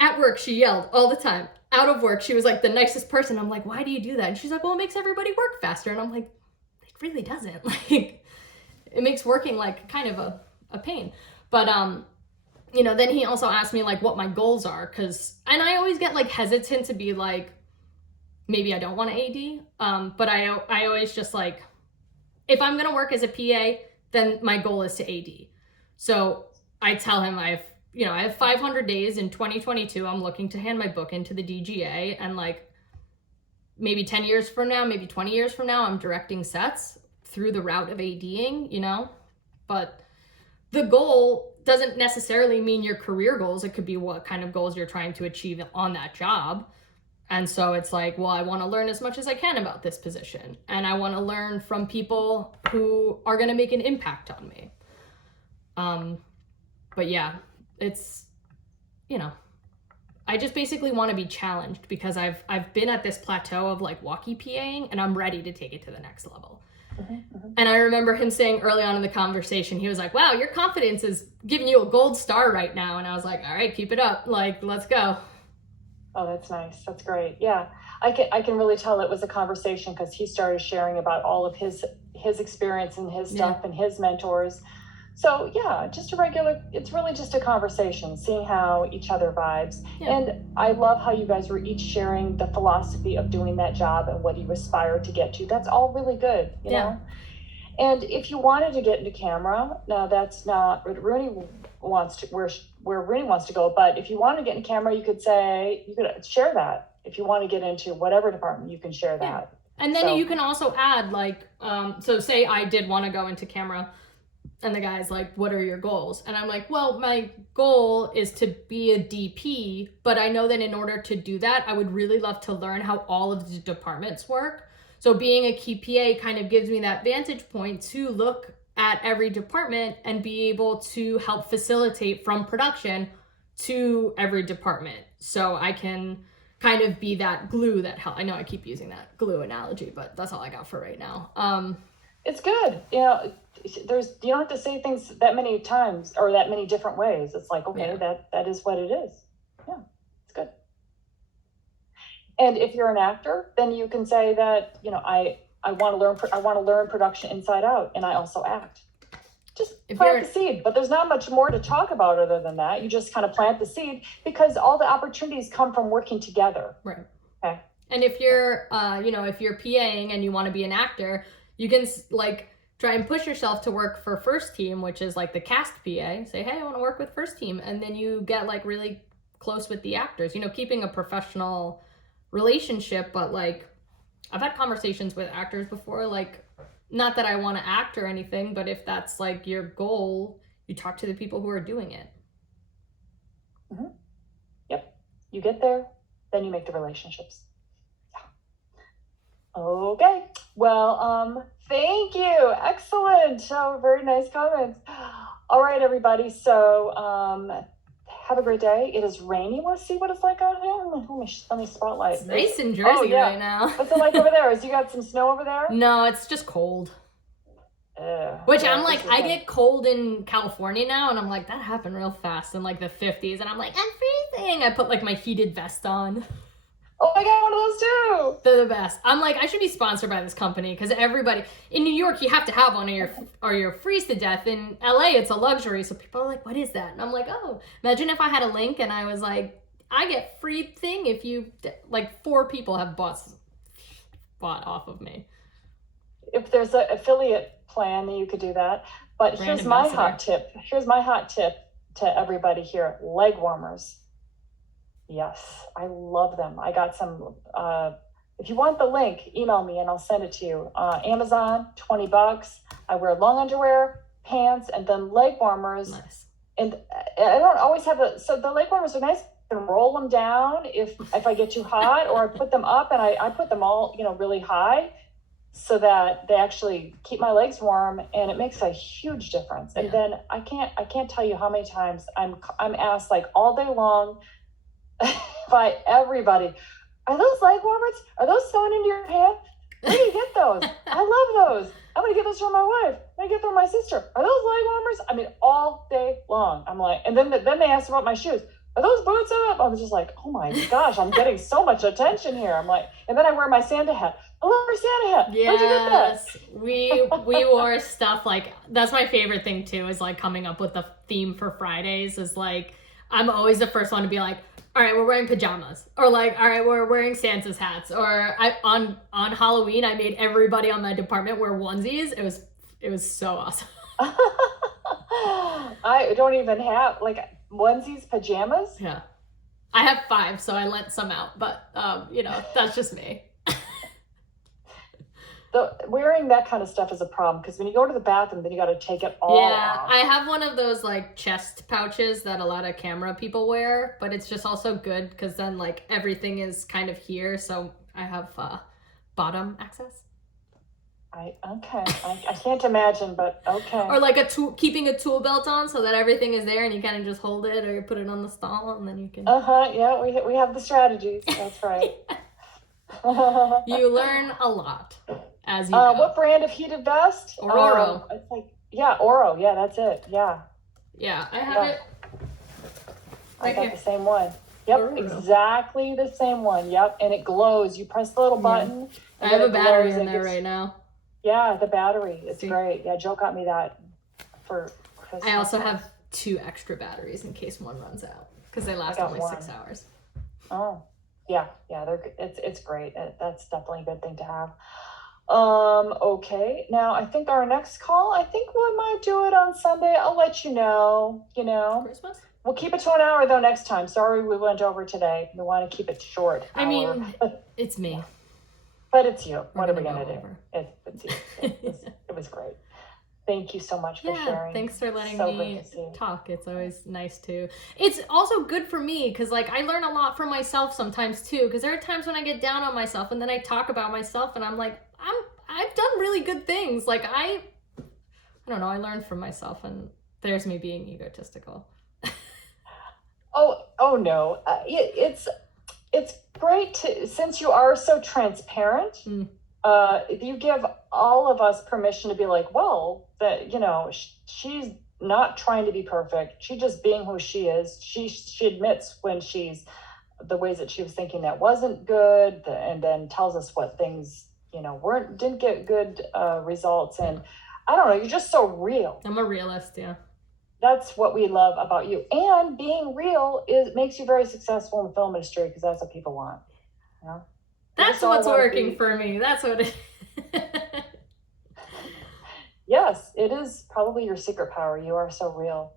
at work, she yelled all the time. Out of work, she was, like, the nicest person. I'm like, why do you do that? And she's like, well, it makes everybody work faster. And I'm like, it really doesn't. Like, it makes working like kind of a pain. But you know, then he also asked me like what my goals are, and I always get like hesitant to be like, maybe I don't want to AD, but I always just like, if I'm gonna work as a PA, then my goal is to AD. So I tell him I have 500 days in 2022. I'm looking to hand my book into the DGA, and like maybe 10 years from now, maybe 20 years from now, I'm directing sets through the route of ADing, but the goal doesn't necessarily mean your career goals. It could be what kind of goals you're trying to achieve on that job. And so it's like, well, I want to learn as much as I can about this position. And I want to learn from people who are going to make an impact on me. But yeah, it's, I just basically want to be challenged because I've been at this plateau of like walkie PAing, and I'm ready to take it to the next level. And I remember him saying early on in the conversation, he was like, wow, your confidence is giving you a gold star right now. And I was like, all right, keep it up. Like, let's go. Oh, that's nice. That's great. Yeah. I can really tell it was a conversation because he started sharing about all of his experience and his stuff and his mentors. So yeah, it's really just a conversation, seeing how each other vibes. Yeah. And I love how you guys were each sharing the philosophy of doing that job and what you aspire to get to. That's all really good, you know? And if you wanted to get into camera, now that's not what Rooney wants to, where Rooney wants to go, but if you want to get in camera, you could share that. If you want to get into whatever department, you can share that. Yeah. And then you can also add so say I did want to go into camera, and the guy's like, what are your goals? And I'm like, well, my goal is to be a DP, but I know that in order to do that, I would really love to learn how all of the departments work. So being a key PA kind of gives me that vantage point to look at every department and be able to help facilitate from production to every department. So I can kind of be that glue that help. I know I keep using that glue analogy, but that's all I got for right now. It's good. You don't have to say things that many times or that many different ways. It's like, okay, that is what it is. Yeah, it's good. And if you're an actor, then you can say that, I want to learn production inside out, and I also act. Just plant the seed, but there's not much more to talk about other than that. You just kind of plant the seed because all the opportunities come from working together. Right. Okay. And if you're, if you're PAing and you want to be an actor, you can try and push yourself to work for first team, which is like the cast PA. Say, hey, I want to work with first team. And then you get really close with the actors, keeping a professional relationship. But I've had conversations with actors before, not that I want to act or anything, but if that's your goal, you talk to the people who are doing it. Mm-hmm. Yep. You get there, then you make the relationships. Okay. Well, thank you. Excellent. Oh, very nice comments. All right, everybody. So, have a great day. It is rainy. Want to see what it's like out here? Let me spotlight. It's nice in Jersey right now. What's it like over there? You got some snow over there? No, it's just cold. Which I'm I get cold in California now, and I'm like, that happened real fast in the 50s, and I'm like, I'm freezing. I put my heated vest on. Oh, I got one of those too. They're the best. I'm I should be sponsored by this company because everybody in New York, you have to have one or you're freeze to death. In LA, it's a luxury. So people are like, what is that? And I'm like, oh, imagine if I had a link and I was like, I get free thing if you 4 people have bought off of me. If there's an affiliate plan, then you could do that. But here's my hot tip. Here's my hot tip to everybody here. Leg warmers. Yes, I love them. I got some, if you want the link, email me and I'll send it to you. Amazon, $20. I wear long underwear, pants, and then leg warmers. Nice. And I don't always have so the leg warmers are nice. I can roll them down if I get too hot, or I put them up and I put them all, really high so that they actually keep my legs warm, and it makes a huge difference. And then I can't tell you how many times I'm asked all day long by everybody, are those leg warmers? Are those sewn into your pants? Where do you get those? I love those. I'm gonna get those from my wife. I'm gonna get them from my sister. Are those leg warmers? I mean, all day long. I'm like, and then they asked about my shoes. Are those boots up? I was just like, oh my gosh, I'm getting so much attention here. I'm like, and then I wear my Santa hat. I love my Santa hat. Yes, where'd you get that? we wore stuff that's my favorite thing too, is coming up with the theme for Fridays is I'm always the first one to be like, all right, we're wearing pajamas, or all right, we're wearing Santa's hats, or on Halloween I made everybody on my department wear onesies. It was so awesome. I don't even have onesies, pajamas. Yeah. I have 5, so I lent some out, but that's just me. Wearing that kind of stuff is a problem because when you go to the bathroom, then you got to take it all off. I have one of those like chest pouches that a lot of camera people wear, but it's just also good because then like everything is kind of here, so I have bottom access. I can't imagine, but okay. Or like keeping a tool belt on so that everything is there and you kind of just hold it or you put it on the stall and then you can. Yeah, we have the strategies. That's right. You learn a lot as you go. What brand of heated vest? Oro. It's like Oro. Yeah, that's it. Yeah. Yeah, I have it. I got the same one. Yep, Oro. Exactly the same one. Yep, and it glows. You press the little button. I have a battery in there right now. Yeah, the battery. It's great. Yeah, Joe got me that for Christmas. I also have 2 extra batteries in case one runs out because they last only 6 hours. Oh, yeah. It's great. That's definitely a good thing to have. Okay. Now I think our next call, I think we might do it on Sunday. I'll let you know. Christmas? We'll keep it to an hour though next time. Sorry we went over today. We want to keep it short. I mean, it's me. But it's you. What are we gonna do? It's you. It was great. Thank you so much for sharing. Thanks for letting me talk. It's always nice to. It's also good for me because like I learn a lot from myself sometimes too. Because there are times when I get down on myself and then I talk about myself and I'm like, I've done really good things. Like I don't know. I learned from myself and there's me being egotistical. Oh no. It's great since you are so transparent. You give all of us permission to be like, well, that she's not trying to be perfect. She's just being who she is. She admits when she's the ways that she was thinking that wasn't good, and then tells us what things didn't get good results. And I don't know, you're just so real. I'm a realist, yeah. That's what we love about you. And being real makes you very successful in the film industry because that's what people want. That's what's working for me. That's what it is. Yes, it is probably your secret power. You are so real.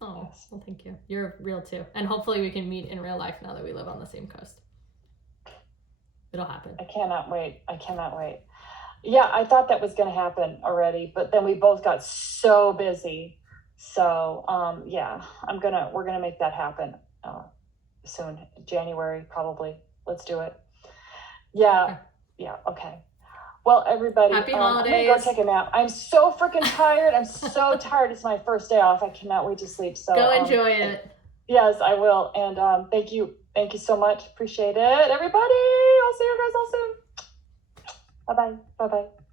Oh, yes. Well, thank you. You're real too. And hopefully we can meet in real life now that we live on the same coast. It'll happen. I cannot wait. Yeah, I thought that was going to happen already, but then we both got so busy. So, we're going to make that happen soon. January, probably. Let's do it. Yeah. Yeah. Okay. Well, everybody, happy holidays. I'm going to go take a nap. I'm so freaking tired. I'm so tired. It's my first day off. I cannot wait to sleep. So go enjoy it. Yes, I will. And thank you. Thank you so much. Appreciate it. Everybody, I'll see you guys all soon. Bye-bye. Bye-bye.